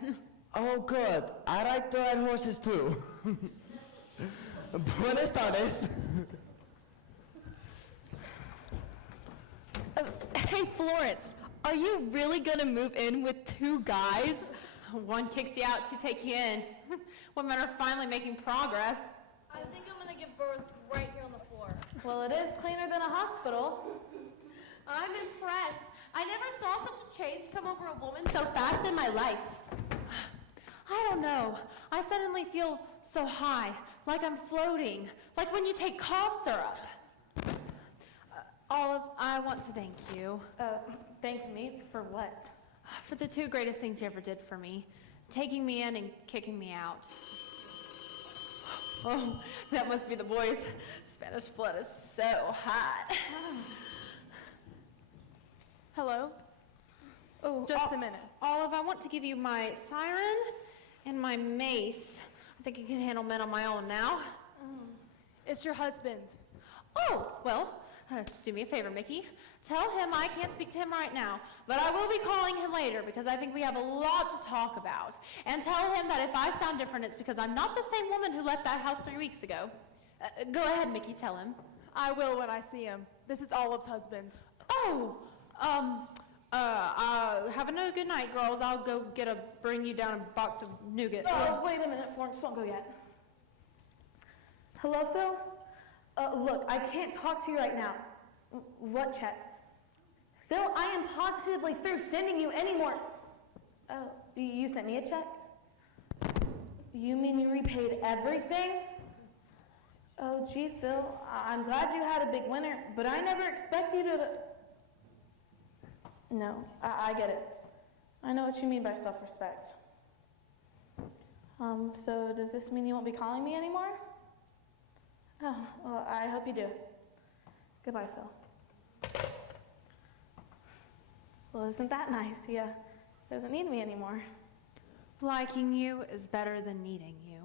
Oh, good. I like to ride horses too. Buenas tardes. Hey, Florence, are you really gonna move in with two guys? One kicks you out, two take you in. What matter of finally making progress? I think I'm gonna give birth right here on the floor. Well, it is cleaner than a hospital. I'm impressed. I never saw such a change come over a woman so fast in my life. I don't know. I suddenly feel so high, like I'm floating, like when you take cough syrup. Olive, I want to thank you. Thank me for what? For the two greatest things you ever did for me, taking me in and kicking me out. Oh, that must be the boys. Spanish blood is so hot. Hello? Oh, Just a minute. Olive, I want to give you my siren and my mace. I think I can handle men on my own now. It's your husband. Oh, well, just do me a favor, Mickey. Tell him I can't speak to him right now, but I will be calling him later because I think we have a lot to talk about. And tell him that if I sound different, it's because I'm not the same woman who left that house 3 weeks ago. Go ahead, Mickey, tell him. I will when I see him. This is Olive's husband. Oh, have a good night, girls. I'll go bring you down a box of nougat. Oh, wait a minute, Florence, don't go yet. Hello, Phil? Look, I can't talk to you right now. What check? Phil, I am positively through sending you any more. Oh, you sent me a check? You mean you repaid everything? Oh, gee, Phil, I'm glad you had a big winner, but I never expect you to... No, I get it. I know what you mean by self-respect. So does this mean you won't be calling me anymore? Oh, well, I hope you do. Goodbye, Phil. Well, isn't that nice? He doesn't need me anymore. Liking you is better than needing you.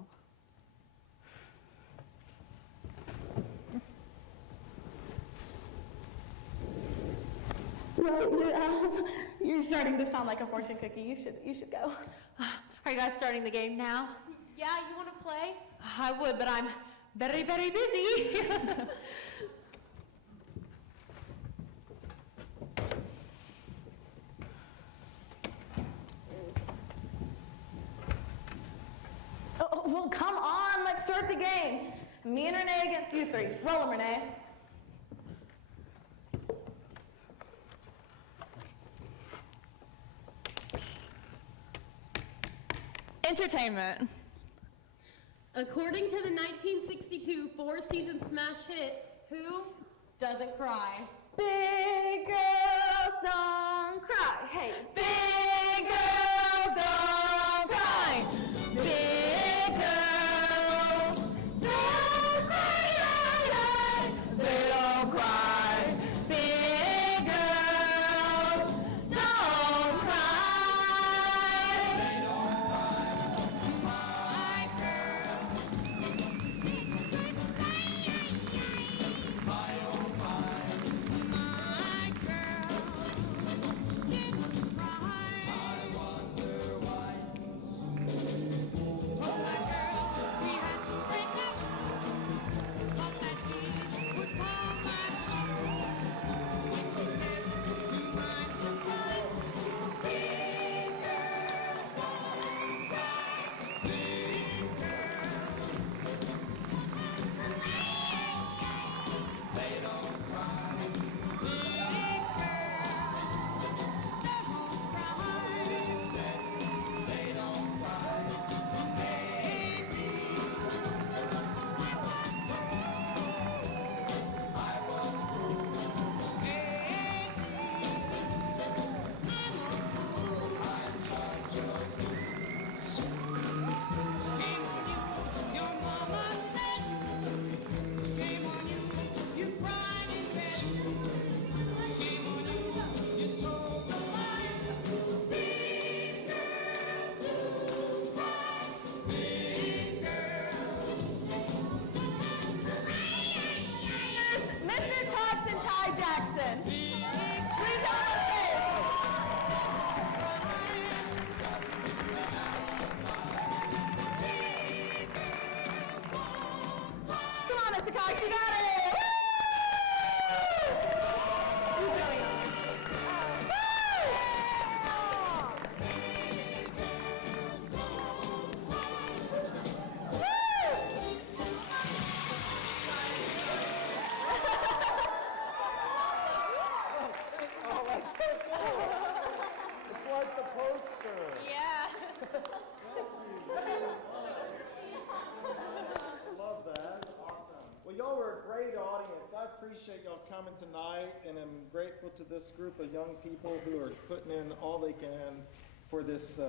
You're starting to sound like a fortune cookie. You should go. Are you guys starting the game now? Yeah, you want to play? I would, but I'm very, very busy. Oh, well, come on. Let's start the game. Me and Renee against you three. Roll 'em, Renee. Entertainment. According to the 1962 four-season smash hit, Who Doesn't Cry? Big girls don't cry. Hey, big Big girls don't cry. Big girls don't cry. They don't cry. Big girls don't cry. They don't cry. My girl. My oh my. My girl. Didn't cry. I wonder why. Oh my girl, we had to break up. All that she would call my phone. When she said to my goodbye. Big girl, don't cry. Big girl. They don't cry. Big girl, don't cry. They don't cry. Your mama said, shame on you, you cried in bed. Shame on you, you told the lie. Big girl, do cry. Big girl. Mr. Cox and Ty Jackson. Please come on stage. Come on, Mr. Cox, you got it. Woo! You really are. Woo! Woo! It's like the poster. Yeah. Love that. Well, y'all were a great audience. I appreciate y'all coming tonight, and I'm grateful to this group of young people who are putting in all they can for this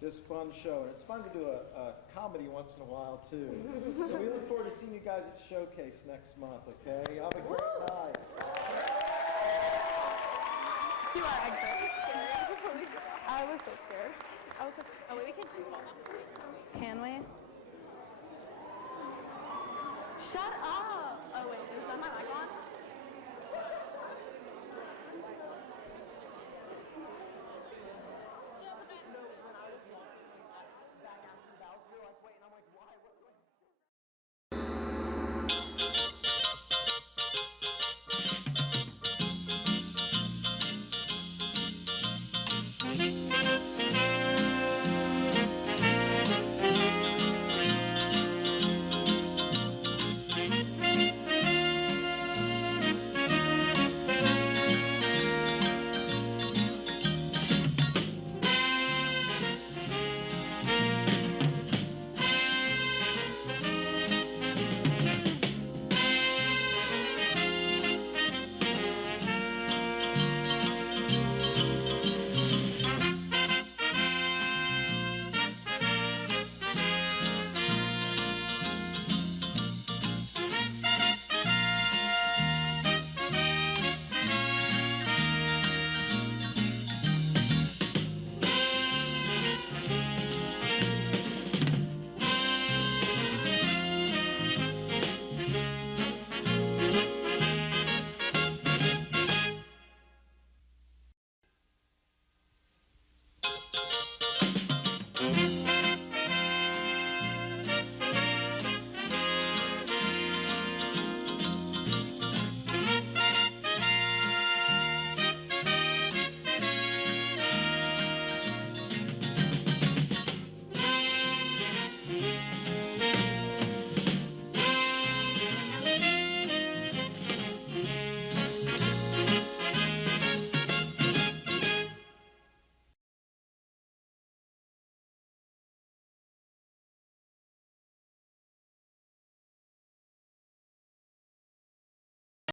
this fun show. And it's fun to do a comedy once in a while too. So we look forward to seeing you guys at Showcase next month. Okay, have a great night. You are exit. I was so scared. I was like, Oh, wait, we can just walk off the stage. can we? Shut up. Oh, wait, is that my mic on?